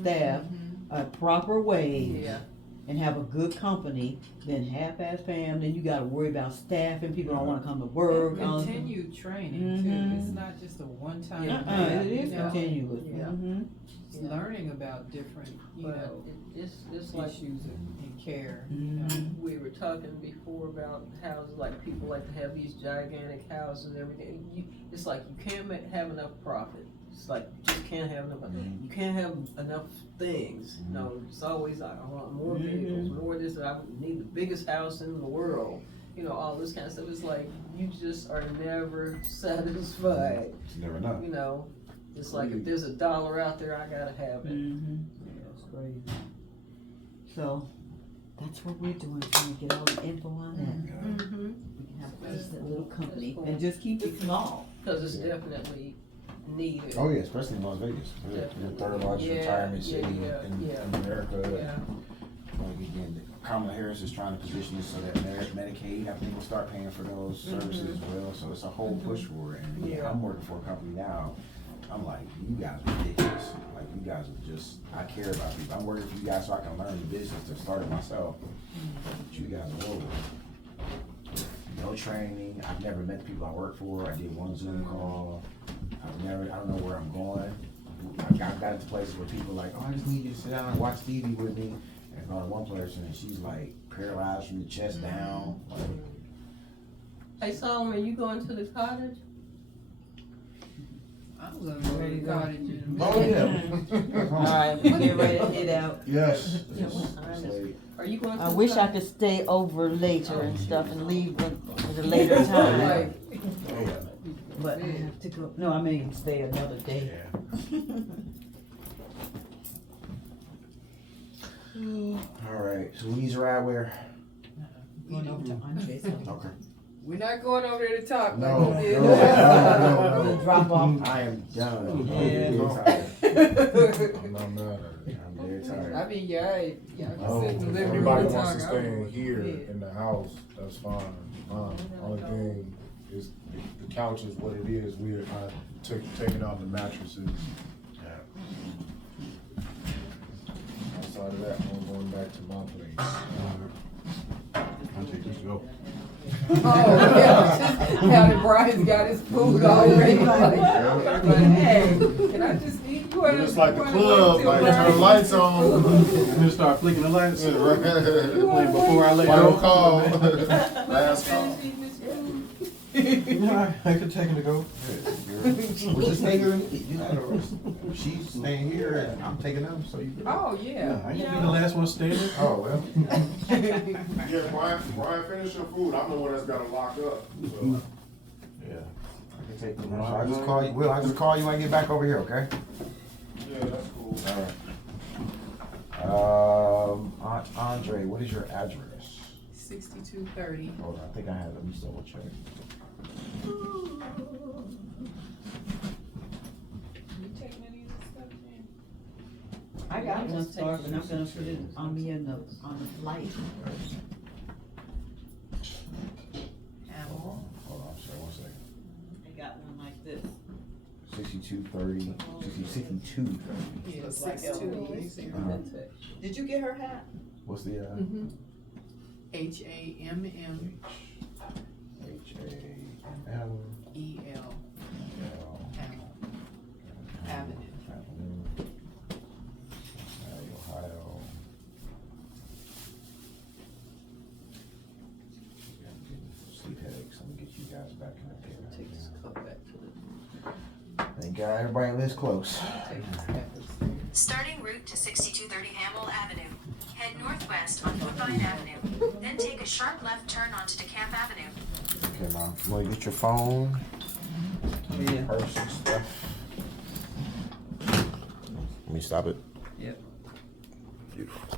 staff a proper wage and have a good company than half-ass pay them. Then you gotta worry about staffing. People don't wanna come to work. Continued training too. It's not just a one-time. It is continuous. It's learning about different, it's like issues and care. We were talking before about houses, like people like to have these gigantic houses and everything. It's like you can't have enough profit. It's like you just can't have enough. You can't have enough things. It's always like I want more vehicles, more this. I need the biggest house in the world. All this kind of stuff. It's like you just are never satisfied. It's never enough. It's like if there's $1 out there, I gotta have it. That's crazy. So that's what we're doing, trying to get all the info on that. We can have a decent little company and just keep it small. Because it's definitely needed. Oh yeah, especially in Las Vegas. We're the third largest retirement city in America. Like again, Kamala Harris is trying to position it so that Medicaid, I think, will start paying for those services as well. So it's a whole push for it. And I'm working for a company now. I'm like, you guys are ridiculous. Like, you guys are just, I care about people. I'm working for you guys so I can learn the business to start it myself. But you guys are horrible. No training. I've never met the people I work for. I did one Zoom call. I don't know where I'm going. I got into places where people are like, oh, I just need you to sit down and watch TV with me. And I found one person and she's like paralyzed from the chest down. Like, hey Solomon, you going to the cottage? I was on the way to cottage in a oh minute. yeah. All right, we get ready to head out. Yes. Are you going to I the wish I cottage? could stay over later and stuff and leave at a later time. But I have to go. No, I mean stay another day. All right. So we need to ride where? Going over to Andre's. Okay. We're not going over there to talk. No, like we did. no. Drop off. I am done. Yeah. I'm tired. I'm not mad at it. I'm very tired. I mean, y'all can Oh, sit in the if living room anybody and wants to talk. stay I'm in going. here Yeah. in the house, that's fine. Only thing is the couch is what it is. We are taking out the mattresses. Outside of that, I'm going back to my place. I'll take this to go. Oh, yeah. Now that Brian's got his food already. Like, hey, can I just eat? It's like the club, like turn the lights on. I'm gonna start flicking the lights. Yeah, right. Before I let Final go. call. Last call. I could take it to go. Good. We'll just stay here and eat, you know. She's staying here and I'm taking them, so you. Oh, yeah. I ain't gonna be the last one standing. Oh, well. Yeah, Brian, finish your food. I'm the one that's gotta lock up. So. Yeah. I can take them. I'll just call you, Will, I'll just call you when I get back over here, okay? Yeah, that's cool. Aunt Andre, what is your address? 6230. Hold on, I think I have it, let me just double check. You taking any of this stuff, man? I got one starved and I'm gonna put it on me on the flight. Apple. Hold on, sorry, 1 second. I got one like this. 6230, 6230. Yeah, 6230. Did you get her hat? What's the, Mm-hmm. HAMM H-A-M-M. EL Hamel Avenue. Ohio. Sleep headaches, let me get you guys back in the Take this cup back to the. Thank God everybody lives close. Take this back upstairs. Starting route to 6230 Hamel Avenue. Head northwest on Woodbine Avenue. Then take a sharp left turn onto DeCamp Avenue. Okay, Mom, you wanna get your phone, Yeah. purse and stuff? Let me stop it. Yep. Beautiful.